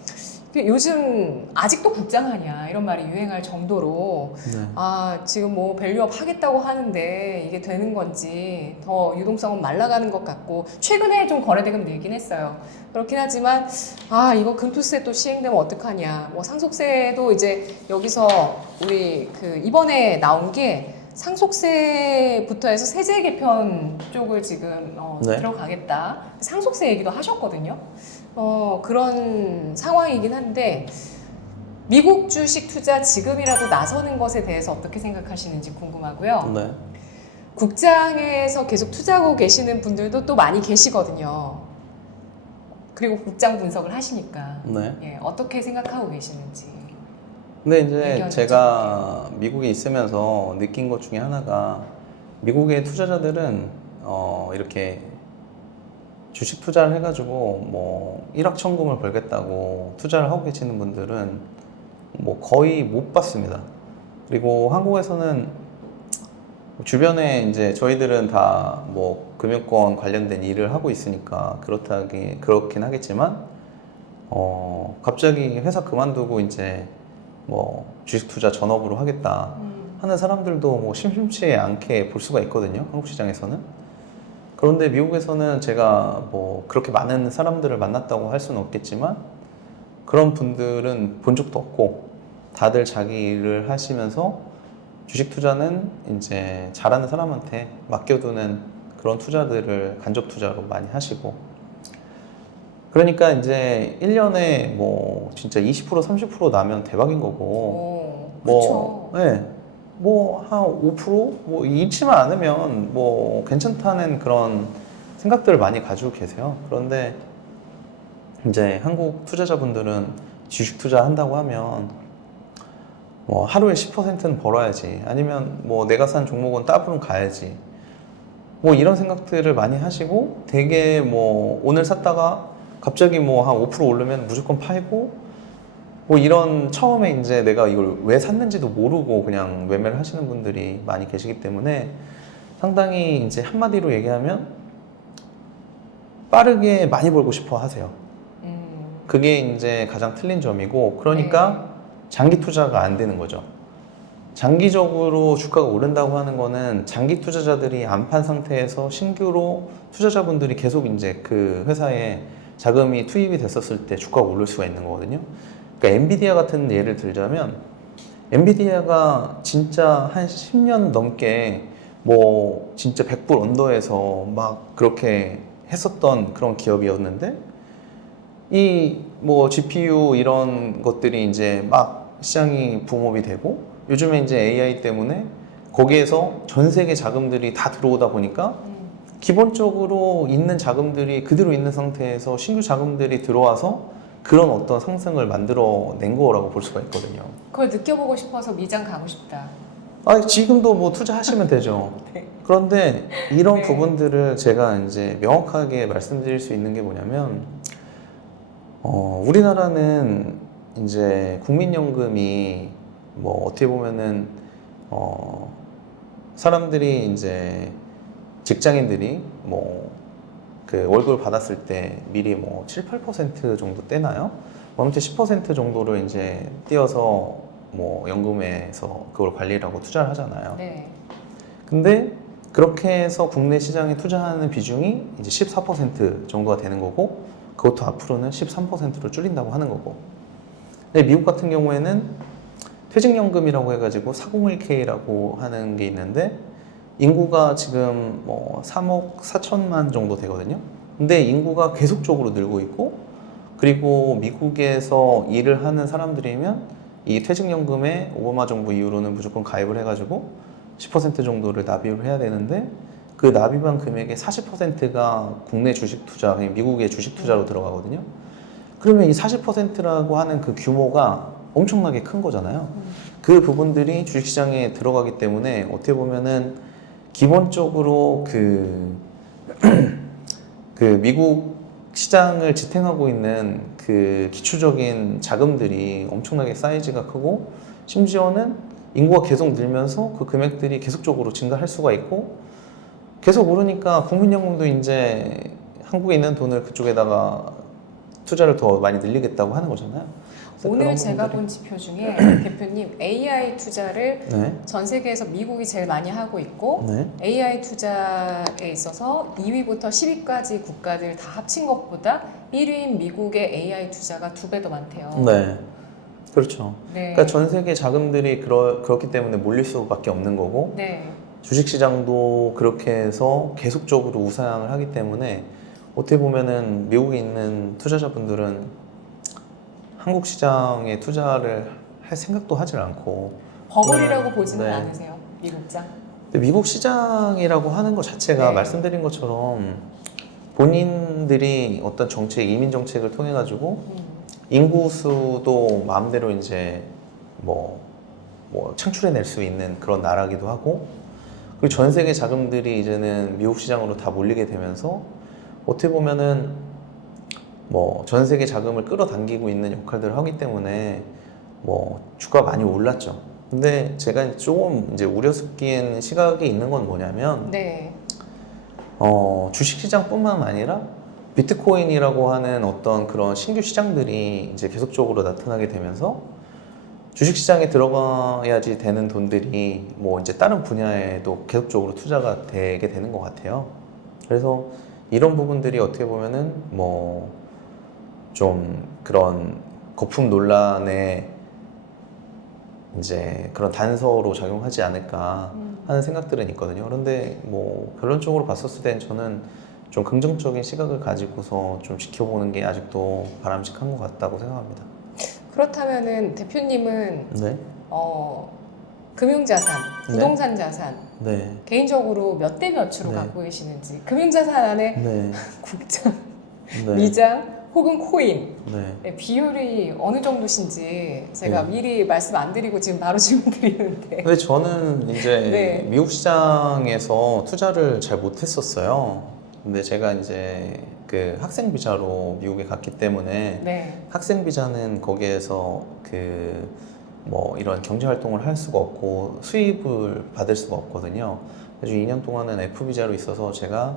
요즘 아직도 국장하냐 이런 말이 유행할 정도로 네. 지금 뭐 밸류업 하겠다고 하는데 이게 되는 건지 더 유동성은 말라가는 것 같고 최근에 좀 거래대금 늘긴 했어요. 그렇긴 하지만 이거 금투세 또 시행되면 어떡하냐. 뭐 상속세도 이제 여기서 우리 그 이번에 나온 게 상속세부터 해서 세제 개편 쪽을 지금 네. 들어가겠다. 상속세 얘기도 하셨거든요. 그런 상황이긴 한데 미국 주식 투자 지금이라도 나서는 것에 대해서 어떻게 생각하시는지 궁금하고요. 네. 국장에서 계속 투자하고 계시는 분들도 또 많이 계시거든요. 그리고 국장 분석을 하시니까 네. 예, 어떻게 생각하고 계시는지. 근데 이제 의견을 제가 미국에 있으면서 느낀 것 중에 하나가 미국의 투자자들은 이렇게 주식 투자를 해가지고 뭐 일확천금을 벌겠다고 투자를 하고 계시는 분들은 뭐 거의 못 봤습니다. 그리고 한국에서는 주변에 이제 저희들은 다 뭐 금융권 관련된 일을 하고 있으니까 그렇긴 하겠지만 갑자기 회사 그만두고 이제 뭐 주식 투자 전업으로 하겠다 하는 사람들도 뭐 심심치 않게 볼 수가 있거든요. 한국 시장에서는. 그런데 미국에서는 제가 뭐 그렇게 많은 사람들을 만났다고 할 수는 없겠지만 그런 분들은 본 적도 없고 다들 자기 일을 하시면서 주식 투자는 이제 잘하는 사람한테 맡겨두는 그런 투자들을 간접 투자로 많이 하시고 그러니까 이제 1년에 뭐 진짜 20% 30% 나면 대박인 거고 그렇죠. 네. 뭐 한 5%뭐 잃지만 않으면 뭐 괜찮다는 그런 생각들을 많이 가지고 계세요. 그런데 이제 한국 투자자분들은 주식 투자한다고 하면 뭐 하루에 10%는 벌어야지. 아니면 뭐 내가 산 종목은 따블은 가야지. 뭐 이런 생각들을 많이 하시고 되게 뭐 오늘 샀다가 갑자기 뭐 한 5% 오르면 무조건 팔고 뭐 이런 처음에 이제 내가 이걸 왜 샀는지도 모르고 그냥 매매를 하시는 분들이 많이 계시기 때문에 상당히 이제 한마디로 얘기하면 빠르게 많이 벌고 싶어 하세요. 그게 이제 가장 틀린 점이고 그러니까 장기 투자가 안 되는 거죠. 장기적으로 주가가 오른다고 하는 거는 장기 투자자들이 안 판 상태에서 신규로 투자자분들이 계속 이제 그 회사에 자금이 투입이 됐었을 때 주가가 오를 수가 있는 거거든요. 그러니까 엔비디아 같은 예를 들자면 엔비디아가 진짜 한 10년 넘게 뭐 진짜 100불 언더에서 막 그렇게 했었던 그런 기업이었는데 이 뭐 GPU 이런 것들이 이제 막 시장이 붐업이 되고 요즘에 이제 AI 때문에 거기에서 전 세계 자금들이 다 들어오다 보니까 기본적으로 있는 자금들이 그대로 있는 상태에서 신규 자금들이 들어와서 그런 어떤 상승을 만들어낸 거라고 볼 수가 있거든요. 그걸 느껴보고 싶어서 미장 가고 싶다. 아, 지금도 뭐 투자하시면 되죠. 네. 그런데 이런 네. 부분들을 제가 이제 명확하게 말씀드릴 수 있는 게 뭐냐면 우리나라는 이제 국민연금이 뭐 어떻게 보면은 사람들이 이제 직장인들이 뭐 그 월급을 받았을 때 미리 뭐 7, 8% 정도 떼나요? 뭐 아무튼 10% 정도를 이제 띄어서 뭐 연금에서 그걸 관리를 하고 투자를 하잖아요. 네. 근데 그렇게 해서 국내 시장에 투자하는 비중이 이제 14% 정도가 되는 거고 그것도 앞으로는 13%로 줄인다고 하는 거고. 근데 미국 같은 경우에는 퇴직연금이라고 해가지고 401k라고 하는 게 있는데 인구가 지금 뭐 3억 4천만 정도 되거든요. 근데 인구가 계속적으로 늘고 있고 그리고 미국에서 일을 하는 사람들이면 이 퇴직연금에 오바마 정부 이후로는 무조건 가입을 해가지고 10% 정도를 납입을 해야 되는데 그 납입한 금액의 40%가 국내 주식 투자, 미국의 주식 투자로 들어가거든요. 그러면 이 40%라고 하는 그 규모가 엄청나게 큰 거잖아요. 그 부분들이 주식시장에 들어가기 때문에 어떻게 보면은 기본적으로 그 미국 시장을 지탱하고 있는 그 기초적인 자금들이 엄청나게 사이즈가 크고 심지어는 인구가 계속 늘면서 그 금액들이 계속적으로 증가할 수가 있고 계속 오르니까 국민연금도 이제 한국에 있는 돈을 그쪽에다가 투자를 더 많이 늘리겠다고 하는 거잖아요. 오늘 제가 본 지표 중에 대표님 AI 투자를 네. 전 세계에서 미국이 제일 많이 하고 있고 네. AI 투자에 있어서 2위부터 10위까지 국가들 다 합친 것보다 1위인 미국의 AI 투자가 2배 더 많대요. 네. 그렇죠. 네. 그러니까 전 세계 자금들이 그렇기 때문에 몰릴 수밖에 없는 거고 네. 주식시장도 그렇게 해서 계속적으로 우상향을 하기 때문에 어떻게 보면은 미국에 있는 투자자분들은 한국 시장에 투자를 할 생각도 하질 않고 버블이라고 보지는 네. 않으세요? 미국장? 근데 미국 시장이라고 하는 것 자체가 네. 말씀드린 것처럼 본인들이 어떤 정책, 이민 정책을 통해 가지고 인구 수도 마음대로 이제 뭐 창출해낼 수 있는 그런 나라기도 하고 그리고 전 세계 자금들이 이제는 미국 시장으로 다 몰리게 되면서 어떻게 보면은 뭐 전 세계 자금을 끌어당기고 있는 역할들을 하기 때문에 뭐 주가가 많이 올랐죠. 근데 제가 조금 이제 우려스럽긴 시각이 있는 건 뭐냐면 네. 주식시장뿐만 아니라 비트코인이라고 하는 어떤 그런 신규 시장들이 이제 계속적으로 나타나게 되면서 주식시장에 들어가야지 되는 돈들이 뭐 이제 다른 분야에도 계속적으로 투자가 되게 되는 것 같아요. 그래서 이런 부분들이 어떻게 보면은 뭐 좀 그런 거품 논란에 이제 그런 단서로 작용하지 않을까 하는 생각들은 있거든요. 그런데 뭐 결론적으로 봤었을 땐 저는 좀 긍정적인 시각을 가지고서 좀 지켜보는 게 아직도 바람직한 것 같다고 생각합니다. 그렇다면은 대표님은 네. 금융자산, 부동산 자산 네. 개인적으로 몇 대 몇으로 네. 갖고 계시는지 금융자산 안에 네. 국장, 네. 미장, 혹은 코인 네. 네, 비율이 어느 정도신지 제가 네. 미리 말씀 안 드리고 지금 바로 질문 드리는데 근데 저는 이제 네. 미국 시장에서 투자를 잘 못했었어요. 근데 제가 이제 그 학생 비자로 미국에 갔기 때문에 네. 학생 비자는 거기에서 그 뭐 이런 경제 활동을 할 수가 없고 수입을 받을 수가 없거든요. 그래서 2년 동안은 F 비자로 있어서 제가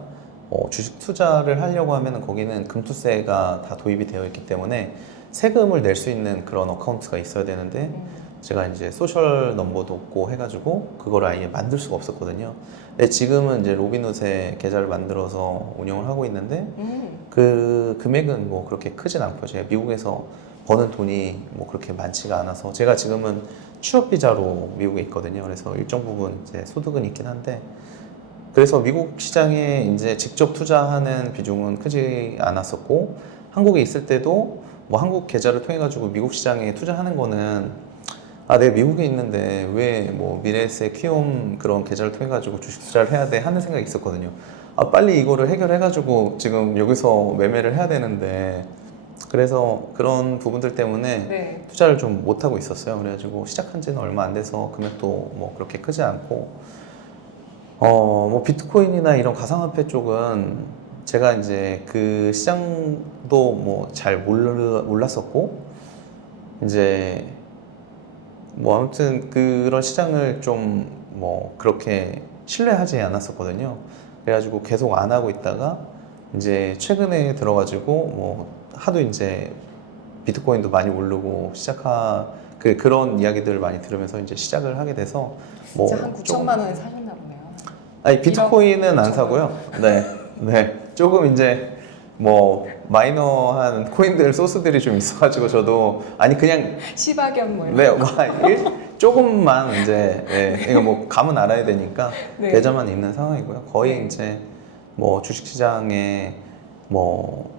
주식 투자를 하려고 하면은 거기는 금투세가 다 도입이 되어 있기 때문에 세금을 낼 수 있는 그런 어카운트가 있어야 되는데 제가 이제 소셜 넘버도 없고 해가지고 그걸 아예 만들 수가 없었거든요. 근데 지금은 이제 로빈훗에 계좌를 만들어서 운영을 하고 있는데 그 금액은 뭐 그렇게 크진 않고요. 제가 미국에서 버는 돈이 뭐 그렇게 많지가 않아서 제가 지금은 취업 비자로 미국에 있거든요. 그래서 일정 부분 이제 소득은 있긴 한데 그래서 미국 시장에 이제 직접 투자하는 비중은 크지 않았었고 한국에 있을 때도 뭐 한국 계좌를 통해 가지고 미국 시장에 투자하는 거는 아, 내가 미국에 있는데 왜 뭐 미래에셋 키움 그런 계좌를 통해 가지고 주식 투자를 해야 돼 하는 생각이 있었거든요. 아, 빨리 이거를 해결해 가지고 지금 여기서 매매를 해야 되는데 그래서 그런 부분들 때문에 네. 투자를 좀 못 하고 있었어요. 그래가지고 시작한 지는 얼마 안 돼서 금액도 뭐 그렇게 크지 않고 뭐 비트코인이나 이런 가상화폐 쪽은 제가 이제 그 시장도 뭐 잘 몰랐었고 이제 뭐 아무튼 그런 시장을 좀 뭐 그렇게 신뢰하지 않았었거든요. 그래가지고 계속 안 하고 있다가 이제 최근에 들어가지고 뭐 하도 이제 비트코인도 많이 오르고 그런 이야기들을 많이 들으면서 이제 시작을 하게 돼서 뭐 진짜 한 9천만 원에 사셨나 보네요. 아니 비트코인은 안 1억 사고요. 네, 네. 조금 이제 뭐 마이너한 코인들 소스들이 좀 있어가지고 저도 아니 그냥 시바견 뭐 이런 네, 조금만 이제 이거 뭐 감은 알아야 되니까 네. 계좌만 있는 상황이고요. 거의 네. 이제 뭐 주식시장에 뭐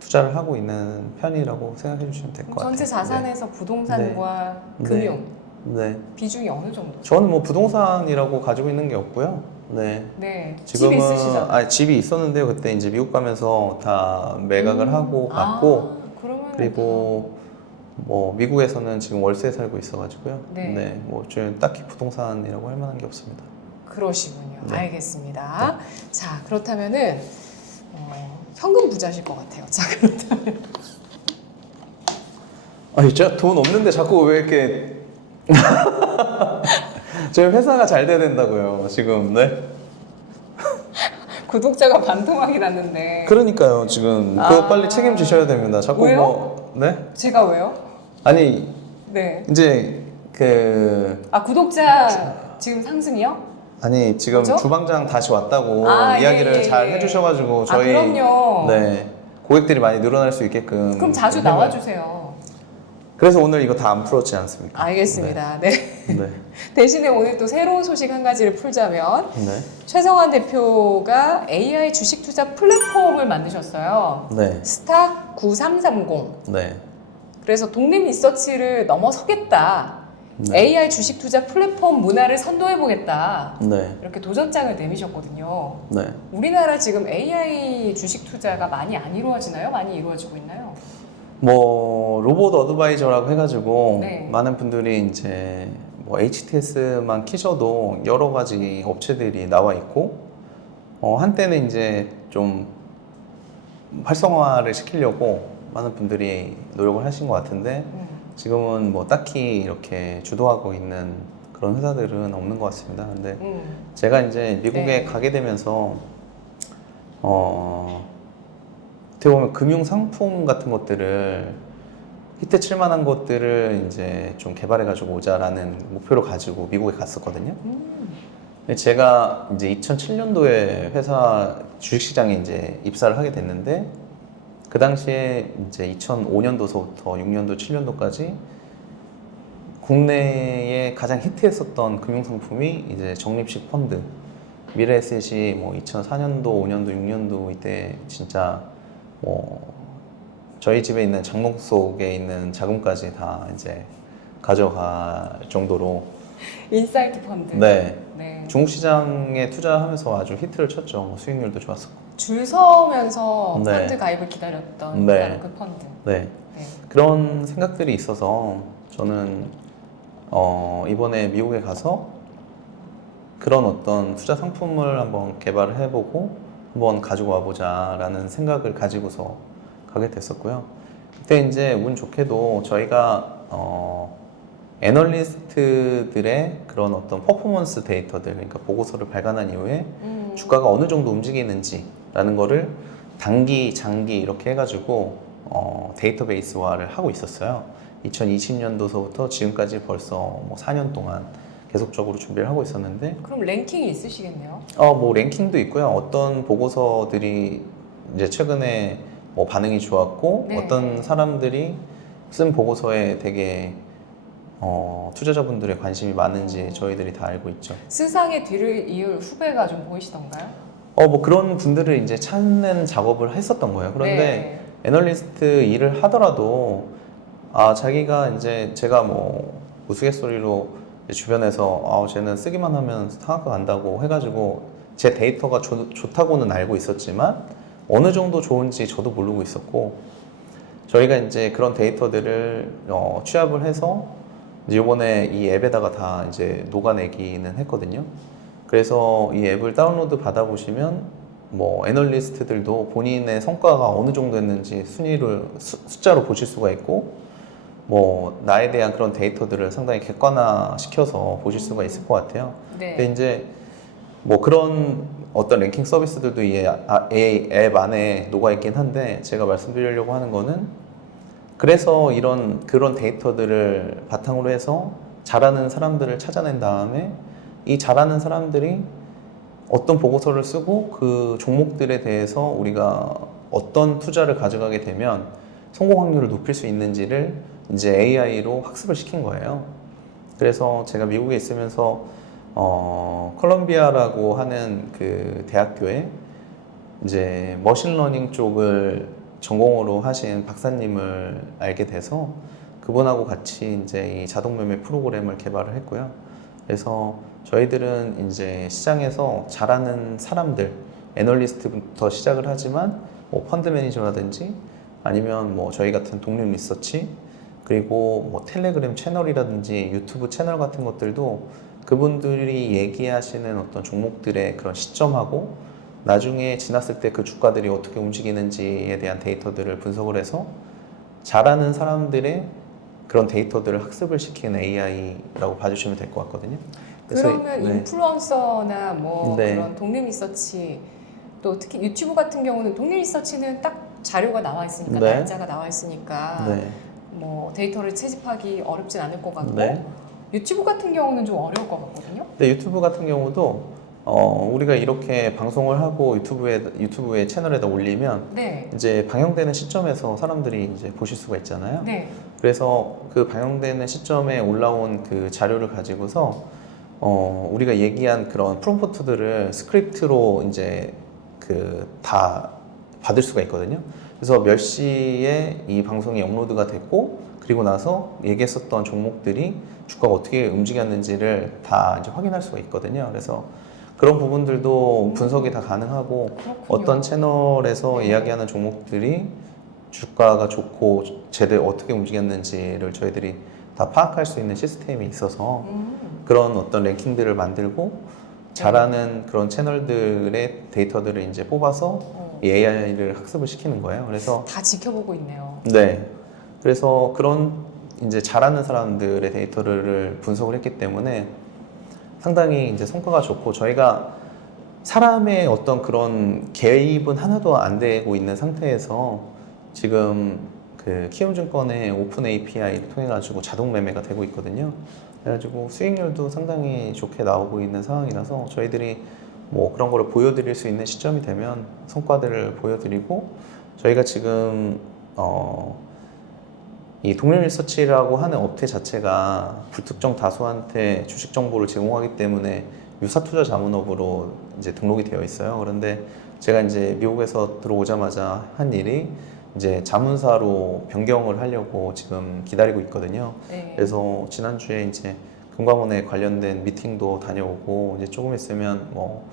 투자를 하고 있는 편이라고 생각해 주시면 될 것 같아요. 전체 자산에서 부동산과 네. 금융 네. 비중이 어느 정도? 저는 뭐 부동산이라고 가지고 있는 게 없고요. 네. 네. 집 지금은 있으시잖아요. 집이 있었는데요. 그때 이제 미국 가면서 다 매각을 하고 갔고 그러면 그리고 뭐 미국에서는 지금 월세에 살고 있어가지고요. 네. 뭐 좀 딱히 부동산이라고 할 만한 게 없습니다. 그러시군요. 네. 알겠습니다. 자, 그렇다면은 현금 부자실 것 같아요. 자, 그렇다면 아니 제가 돈 없는데 자꾸 왜 이렇게 저희 회사가 잘 돼야 된다고요. 지금 네. 구독자가 반토막이 났는데 그러니까요. 지금 그거 아. 빨리 책임지셔야 됩니다. 자꾸 왜요? 뭐 네? 제가 왜요? 아니 네. 이제 구독자 지금 상승이요? 아니 지금 뭐죠? 주방장 다시 왔다고 아, 이야기를 예. 잘 해주셔가지고 저희 그럼요. 네 고객들이 많이 늘어날 수 있게끔 그럼 자주 해봐요. 나와주세요. 그래서 오늘 이거 다 안 풀었지 않습니까? 알겠습니다. 네. 네. 대신에 오늘 또 새로운 소식 한 가지를 풀자면 네. 최성환 대표가 AI 주식 투자 플랫폼을 만드셨어요. 네. 스탁 9330. 네. 그래서 독립 리서치를 넘어서겠다. 네. AI 주식 투자 플랫폼 문화를 선도해 보겠다. 네. 이렇게 도전장을 내미셨거든요. 네. 우리나라 지금 AI 주식 투자가 많이 안 이루어지나요? 많이 이루어지고 있나요? 뭐 로봇 어드바이저라고 해가지고 네. 많은 분들이 이제 뭐 HTS만 키셔도 여러 가지 업체들이 나와 있고 한때는 이제 좀 활성화를 시키려고 많은 분들이 노력을 하신 것 같은데 지금은 뭐 딱히 이렇게 주도하고 있는 그런 회사들은 없는 것 같습니다. 근데 제가 이제 미국에 네. 가게 되면서 어떻게 보면 금융 상품 같은 것들을 히트 칠 만한 것들을 이제 좀 개발해 가지고 오자라는 목표를 가지고 미국에 갔었거든요. 근데 제가 이제 2007년도에 회사 주식시장에 이제 입사를 하게 됐는데 그 당시에 이제 2005년도서부터 6년도, 7년도까지 국내에 가장 히트했었던 금융상품이 이제 적립식 펀드, 미래에셋이 뭐 2004년도, 5년도, 6년도 이때 진짜 뭐 저희 집에 있는 장롱 속에 있는 자금까지 다 이제 가져갈 정도로 인사이트 펀드. 네 네. 중국 시장에 투자하면서 아주 히트를 쳤죠. 뭐 수익률도 좋았었고. 줄 서면서 네. 펀드 가입을 기다렸던 네. 그 펀드. 네. 네. 그런 생각들이 있어서 저는 이번에 미국에 가서 그런 어떤 투자 상품을 한번 개발을 해보고 한번 가지고 와보자라는 생각을 가지고서 가게 됐었고요. 그때 이제 운 좋게도 저희가 애널리스트들의 그런 어떤 퍼포먼스 데이터들, 그러니까 보고서를 발간한 이후에 주가가 어느 정도 움직이는지라는 거를 단기, 장기 이렇게 해가지고 데이터베이스화를 하고 있었어요. 2020년도서부터 지금까지 벌써 뭐 4년 동안 계속적으로 준비를 하고 있었는데, 그럼 랭킹이 있으시겠네요. 뭐 랭킹도 있고요. 어떤 보고서들이 이제 최근에 뭐 반응이 좋았고, 네. 어떤 사람들이 쓴 보고서에 되게 투자자분들의 관심이 많은지 저희들이 다 알고 있죠. 스상의 뒤를 이을 후배가 좀 보이시던가요? 뭐 그런 분들을 이제 찾는 작업을 했었던 거예요. 그런데 애널리스트 일을 하더라도 자기가 이제 제가 뭐 우스갯소리로 주변에서 쟤는 쓰기만 하면 상한가 간다고 해가지고 제 데이터가 좋다고는 알고 있었지만 어느 정도 좋은지 저도 모르고 있었고, 저희가 이제 그런 데이터들을 취합을 해서 이제 이번에 이 앱에다가 다 이제 녹아내기는 했거든요. 그래서 이 앱을 다운로드 받아보시면 뭐 애널리스트들도 본인의 성과가 어느 정도 했는지 순위를 숫자로 보실 수가 있고, 뭐 나에 대한 그런 데이터들을 상당히 객관화시켜서 보실 수가 있을 것 같아요. 네. 근데 이제 뭐 그런 어떤 랭킹 서비스들도 이 앱 안에 녹아 있긴 한데, 제가 말씀드리려고 하는 거는 그래서 그런 데이터들을 바탕으로 해서 잘하는 사람들을 찾아낸 다음에 이 잘하는 사람들이 어떤 보고서를 쓰고 그 종목들에 대해서 우리가 어떤 투자를 가져가게 되면 성공 확률을 높일 수 있는지를 이제 AI로 학습을 시킨 거예요. 그래서 제가 미국에 있으면서 콜롬비아라고 하는 그 대학교에 이제 머신러닝 쪽을 전공으로 하신 박사님을 알게 돼서 그분하고 같이 이제 이 자동 매매 프로그램을 개발을 했고요. 그래서 저희들은 이제 시장에서 잘하는 사람들, 애널리스트부터 시작을 하지만 뭐 펀드 매니저라든지 아니면 뭐 저희 같은 독립 리서치, 그리고 뭐 텔레그램 채널이라든지 유튜브 채널 같은 것들도 그분들이 얘기하시는 어떤 종목들의 그런 시점하고 나중에 지났을 때 그 주가들이 어떻게 움직이는지에 대한 데이터들을 분석을 해서 잘하는 사람들의 그런 데이터들을 학습을 시키는 AI라고 봐주시면 될 것 같거든요. 그러면 네. 인플루언서나 뭐 네. 그런 독립 리서치, 또 특히 유튜브 같은 경우는 독립 리서치는 딱 자료가 나와 있으니까, 네. 날짜가 나와 있으니까 네. 뭐 데이터를 채집하기 어렵진 않을 것 같고, 네. 유튜브 같은 경우는 좀 어려울 것 같거든요. 근데 유튜브 같은 경우도 우리가 이렇게 방송을 하고 유튜브에 채널에다 올리면 네. 이제 방영되는 시점에서 사람들이 이제 보실 수가 있잖아요. 네. 그래서 그 방영되는 시점에 올라온 그 자료를 가지고서 우리가 얘기한 그런 프롬프트들을 스크립트로 이제 그 다 받을 수가 있거든요. 그래서 몇 시에 이 방송이 업로드가 됐고, 그리고 나서 얘기했었던 종목들이 주가가 어떻게 움직였는지를 다 이제 확인할 수가 있거든요. 그래서 그런 부분들도 분석이 다 가능하고, 그렇군요. 어떤 채널에서 네. 이야기하는 종목들이 주가가 좋고 제대로 어떻게 움직였는지를 저희들이 다 파악할 수 있는 시스템이 있어서 그런 어떤 랭킹들을 만들고 잘하는 그런 채널들의 데이터들을 이제 뽑아서 이 AI를 학습을 시키는 거예요. 그래서 다 지켜보고 있네요. 네, 그래서 그런 이제 잘하는 사람들의 데이터를 분석을 했기 때문에 상당히 이제 성과가 좋고, 저희가 사람의 어떤 그런 개입은 하나도 안 되고 있는 상태에서 지금 그 키움증권의 오픈 API를 통해 가지고 자동 매매가 되고 있거든요. 그래가지고 수익률도 상당히 좋게 나오고 있는 상황이라서 저희들이 뭐 그런 거를 보여드릴 수 있는 시점이 되면 성과들을 보여드리고, 저희가 지금 이 독립 리서치라고 하는 업체 자체가 불특정 다수한테 주식 정보를 제공하기 때문에 유사 투자 자문업으로 이제 등록이 되어 있어요. 그런데 제가 이제 미국에서 들어오자마자 한 일이 이제 자문사로 변경을 하려고 지금 기다리고 있거든요. 네. 그래서 지난주에 이제 금감원에 관련된 미팅도 다녀오고, 이제 조금 있으면 뭐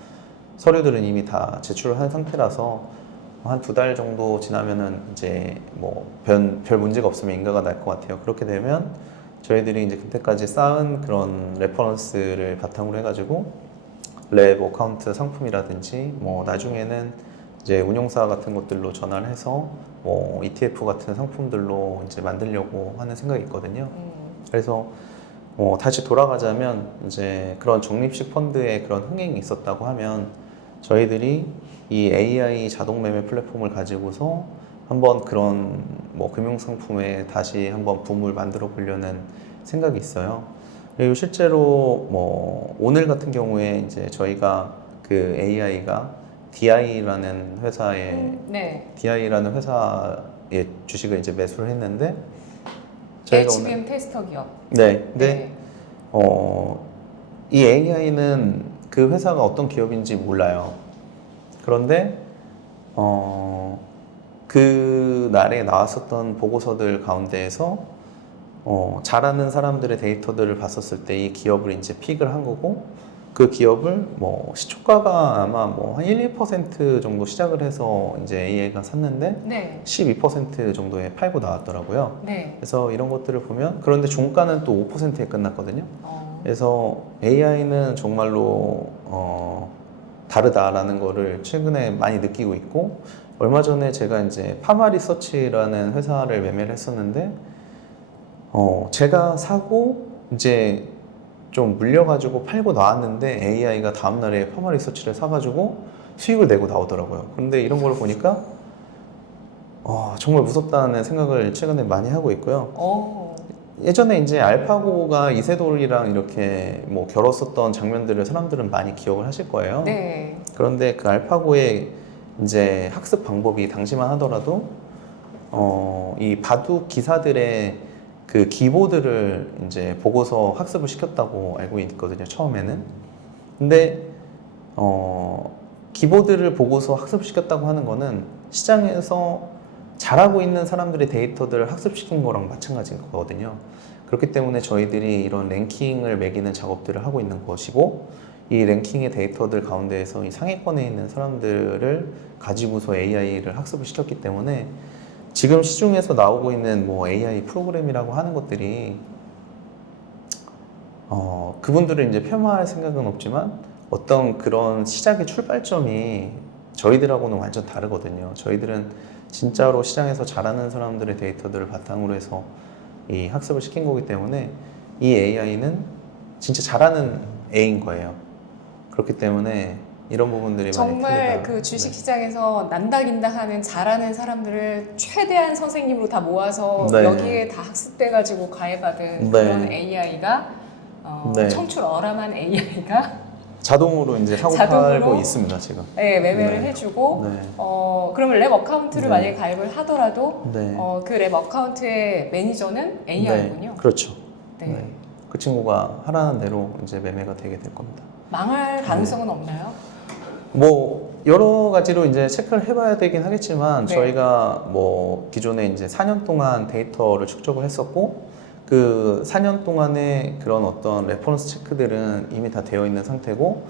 서류들은 이미 다 제출을 한 상태라서 한 2달 정도 지나면은 이제 뭐 별 문제가 없으면 인가가 날 것 같아요. 그렇게 되면 저희들이 이제 그때까지 쌓은 그런 레퍼런스를 바탕으로 해가지고 랩 어카운트 상품이라든지 뭐 나중에는 이제 운용사 같은 것들로 전환을 해서 뭐 ETF 같은 상품들로 이제 만들려고 하는 생각이 있거든요. 그래서 다시 돌아가자면 이제 그런 적립식 펀드의 그런 흥행이 있었다고 하면 저희들이 이 AI 자동 매매 플랫폼을 가지고서 한번 그런 뭐 금융 상품에 다시 한번 붐을 만들어 보려는 생각이 있어요. 그리고 실제로 뭐 오늘 같은 경우에 이제 저희가 그 AI가 DI라는 회사에 네. DI라는 회사의 주식을 이제 매수를 했는데 저희가 HBM 테스터 기업. 네, 근데 네. 이 AI는 그 회사가 어떤 기업인지 몰라요. 그런데 그 날에 나왔었던 보고서들 가운데에서 잘하는 사람들의 데이터들을 봤었을 때 이 기업을 이제 픽을 한 거고 그 기업을 뭐 시초가가 아마 뭐 한 1, 2% 정도 시작을 해서 이제 AI가 샀는데 네. 12% 정도에 팔고 나왔더라고요. 네. 그래서 이런 것들을 보면 그런데 종가는 또 5%에 끝났거든요. 그래서 AI는 정말로 다르다라는 거를 최근에 많이 느끼고 있고 얼마 전에 제가 이제 파마리서치라는 회사를 매매를 했었는데 제가 사고 이제 좀 물려가지고 팔고 나왔는데 AI가 다음날에 파마리서치를 사가지고 수익을 내고 나오더라고요. 그런데 이런 걸 보니까 정말 무섭다는 생각을 최근에 많이 하고 있고요. 예전에 이제 알파고가 이세돌이랑 이렇게 뭐 겨뤘었던 장면들을 사람들은 많이 기억을 하실 거예요. 네. 그런데 그 알파고의 이제 학습 방법이 당시만 하더라도 이 바둑 기사들의 그 기보들을 이제 보고서 학습을 시켰다고 알고 있거든요. 처음에는. 근데 기보들을 보고서 학습을 시켰다고 하는 거는 시장에서 잘하고 있는 사람들의 데이터들을 학습시킨 거랑 마찬가지인 거거든요. 그렇기 때문에 저희들이 이런 랭킹을 매기는 작업들을 하고 있는 것이고 이 랭킹의 데이터들 가운데에서 이 상위권에 있는 사람들을 가지고서 AI를 학습을 시켰기 때문에 지금 시중에서 나오고 있는 뭐 AI 프로그램이라고 하는 것들이 그분들을 이제 폄하할 생각은 없지만 어떤 그런 시작의 출발점이 저희들하고는 완전 다르거든요. 저희들은 진짜로 시장에서 잘하는 사람들의 데이터들을 바탕으로 해서 이 학습을 시킨 거기 때문에 이 AI는 진짜 잘하는 A인 거예요. 그렇기 때문에 이런 부분들이 정말 많이 틀리다. 그 주식시장에서 난다긴다 하는 잘하는 사람들을 최대한 선생님으로 다 모아서 네. 여기에 다 학습돼가지고 가해받은 네. 그런 AI가 네. 청출어람한 AI가 자동으로 이제 사고 자동으로? 팔고 있습니다 지금. 네, 매매를 네. 해주고 네. 그러면 랩 어카운트를 네. 만약에 가입을 하더라도 네. 그 랩 어카운트의 매니저는 AI군요. 네. 그렇죠. 네. 네. 그 친구가 하라는 대로 이제 매매가 되게 될 겁니다. 망할 가능성은 없나요? 뭐 여러 가지로 이제 체크를 해봐야 되긴 하겠지만 네. 저희가 뭐 기존에 이제 4년 동안 데이터를 축적을 했었고 그 4년 동안의 그런 어떤 레퍼런스 체크들은 이미 다 되어 있는 상태고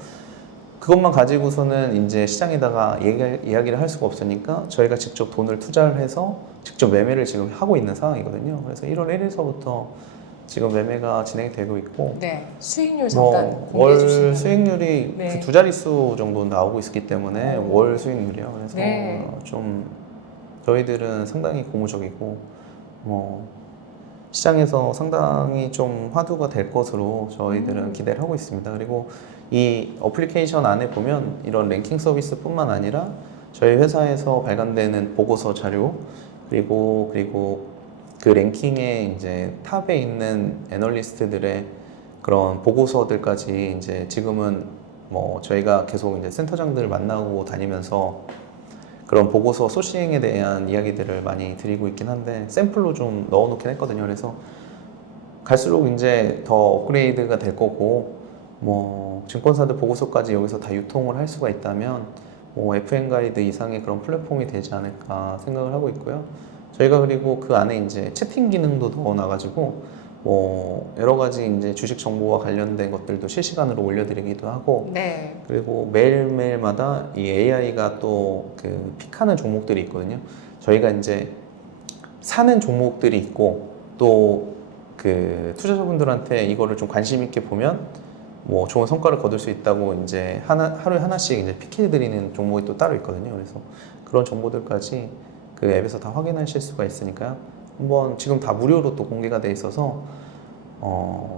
그것만 가지고서는 이제 시장에다가 이야기를 할 수가 없으니까 저희가 직접 돈을 투자를 해서 직접 매매를 지금 하고 있는 상황이거든요. 그래서 1월 1일서부터 지금 매매가 진행이 되고 있고 네, 수익률 잠깐 공개해 월 주시면. 수익률이 네. 그 두 자릿수 정도 나오고 있기 때문에 월 수익률이요. 그래서 네. 좀 저희들은 상당히 고무적이고 뭐 시장에서 상당히 좀 화두가 될 것으로 저희들은 기대를 하고 있습니다. 그리고 이 어플리케이션 안에 보면 이런 랭킹 서비스뿐만 아니라 저희 회사에서 발간되는 보고서 자료 그리고 그 랭킹에 이제 탑에 있는 애널리스트들의 그런 보고서들까지 이제 지금은 뭐 저희가 계속 이제 센터장들을 만나고 다니면서 그런 보고서 소싱에 대한 이야기들을 많이 드리고 있긴 한데 샘플로 좀 넣어놓긴 했거든요. 그래서 갈수록 이제 더 업그레이드가 될 거고 뭐 증권사들 보고서까지 여기서 다 유통을 할 수가 있다면 뭐 FM 가이드 이상의 그런 플랫폼이 되지 않을까 생각을 하고 있고요. 저희가 그리고 그 안에 이제 채팅 기능도 넣어놔가지고 뭐 여러 가지 이제 주식 정보와 관련된 것들도 실시간으로 올려드리기도 하고 네. 그리고 매일매일마다 이 AI가 또 그 픽하는 종목들이 있거든요. 저희가 이제 사는 종목들이 있고 또 그 투자자분들한테 이거를 좀 관심 있게 보면 뭐 좋은 성과를 거둘 수 있다고 이제 하루에 하나씩 이제 픽해드리는 종목이 또 따로 있거든요. 그래서 그런 정보들까지 그 앱에서 다 확인하실 수가 있으니까요. 한번 지금 다 무료로 또 공개가 돼 있어서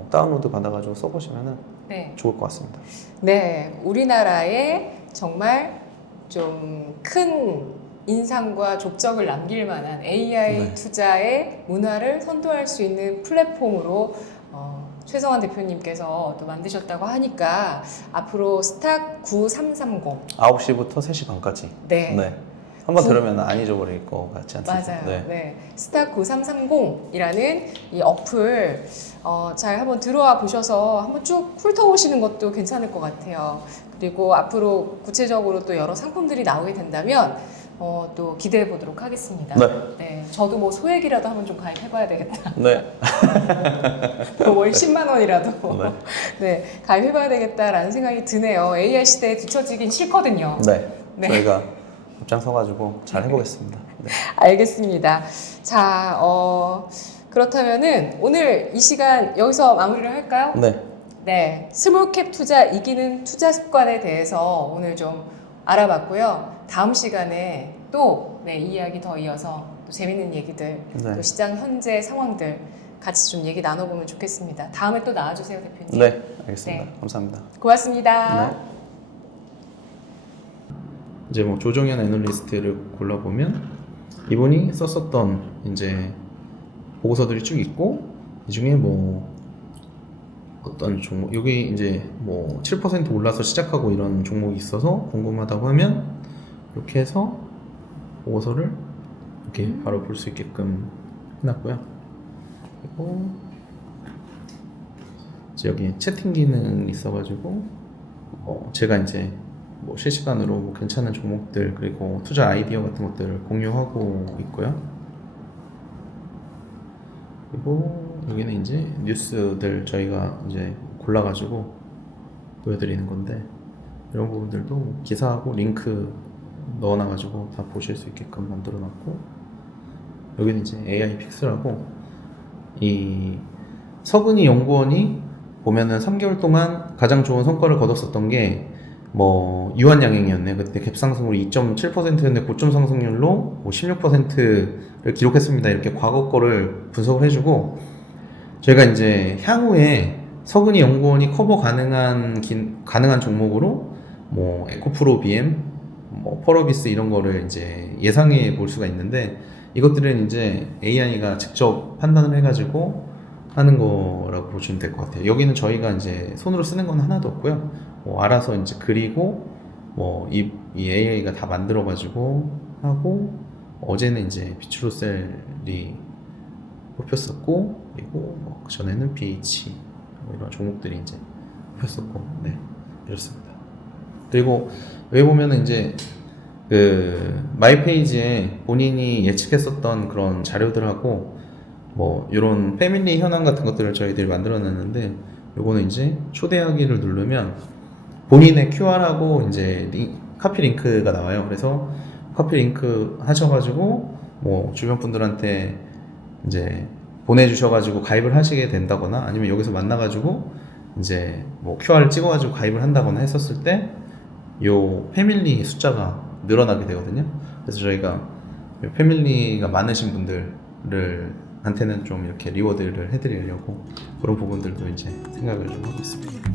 다운로드 받아가지고 써보시면은 네. 좋을 것 같습니다. 네. 우리나라에 정말 좀 큰 인상과 족적을 남길 만한 AI 네. 투자의 문화를 선도할 수 있는 플랫폼으로 최성환 대표님께서 또 만드셨다고 하니까 앞으로 스탁 9330 9시부터 3시 반까지. 네. 네. 한번 들으면 안 잊어버릴 것 같지 않습니까? 맞아요. 네. 네. 스탁 9330이라는 이 어플 잘 한번 들어와 보셔서 한번 쭉 훑어보시는 것도 괜찮을 것 같아요. 그리고 앞으로 구체적으로 또 여러 상품들이 나오게 된다면 또 기대해 보도록 하겠습니다. 네. 네, 저도 뭐 소액이라도 한번 좀 가입해봐야 되겠다. 네. 월 10만 원이라도 네. 네, 가입해봐야 되겠다라는 생각이 드네요. AI 시대에 뒤처지긴 싫거든요. 네. 네. 저희가 앞장서가지고 잘 해보겠습니다. 네. 알겠습니다. 자, 그렇다면은 오늘 이 시간 여기서 마무리를 할까요? 네. 네, 스몰캡 투자 이기는 투자 습관에 대해서 오늘 좀 알아봤고요. 다음 시간에 또 네, 이 이야기 더 이어서 또 재밌는 얘기들, 네. 또 시장 현재 상황들 같이 좀 얘기 나눠보면 좋겠습니다. 다음에 또 나와주세요, 대표님. 네. 알겠습니다. 네. 감사합니다. 고맙습니다. 네. 이제 뭐 조정현 애널리스트를 골라보면 이분이 썼었던 이제 보고서들이 쭉 있고 이 중에 뭐 어떤 종목 여기 이제 뭐 7% 올라서 시작하고 이런 종목이 있어서 궁금하다고 하면 이렇게 해서 보고서를 이렇게 바로 볼 수 있게끔 해놨고요. 그리고 이제 여기 채팅 기능 있어가지고 제가 이제 뭐 실시간으로 뭐 괜찮은 종목들 그리고 투자 아이디어 같은 것들을 공유하고 있고요. 그리고 여기는 이제 뉴스들 저희가 이제 골라가지고 보여드리는 건데 이런 부분들도 기사하고 링크 넣어놔가지고 다 보실 수 있게끔 만들어놨고 여기는 이제 AI 픽스라고 이 서근희 연구원이 보면은 3개월 동안 가장 좋은 성과를 거뒀었던 게 뭐 유한양행이었네요. 그때 갭 상승률 2.7%였는데 고점 상승률로 뭐 16%를 기록했습니다. 이렇게 과거 거를 분석을 해주고 저희가 이제 향후에 서근희 연구원이 커버 가능한 종목으로 뭐 에코프로 BM, 뭐 펄어비스 이런 거를 이제 예상해 볼 수가 있는데 이것들은 이제 AI가 직접 판단을 해가지고 하는 거라고 보시면 될 것 같아요. 여기는 저희가 이제 손으로 쓰는 건 하나도 없고요. 뭐 알아서 이제 그리고 뭐 이 AI가 다 만들어가지고 하고 어제는 이제 비추로셀이 뽑혔었고 그리고 뭐 그전에는 BH 뭐 이런 종목들이 이제 뽑혔었고 네 이렇습니다. 그리고 여기 보면은 이제 그 마이 페이지에 본인이 예측했었던 그런 자료들하고 뭐 이런 패밀리 현황 같은 것들을 저희들이 만들어놨는데 요거는 이제 초대하기를 누르면 본인의 QR하고 이제 카피 링크가 나와요. 그래서 카피 링크 하셔가지고 뭐 주변 분들한테 이제 보내주셔가지고 가입을 하시게 된다거나 아니면 여기서 만나가지고 이제 뭐 QR을 찍어가지고 가입을 한다거나 했었을 때 요 패밀리 숫자가 늘어나게 되거든요. 그래서 저희가 패밀리가 많으신 분들을 한테는 좀 이렇게 리워드를 해드리려고 그런 부분들도 이제 생각을 좀 하고 있습니다.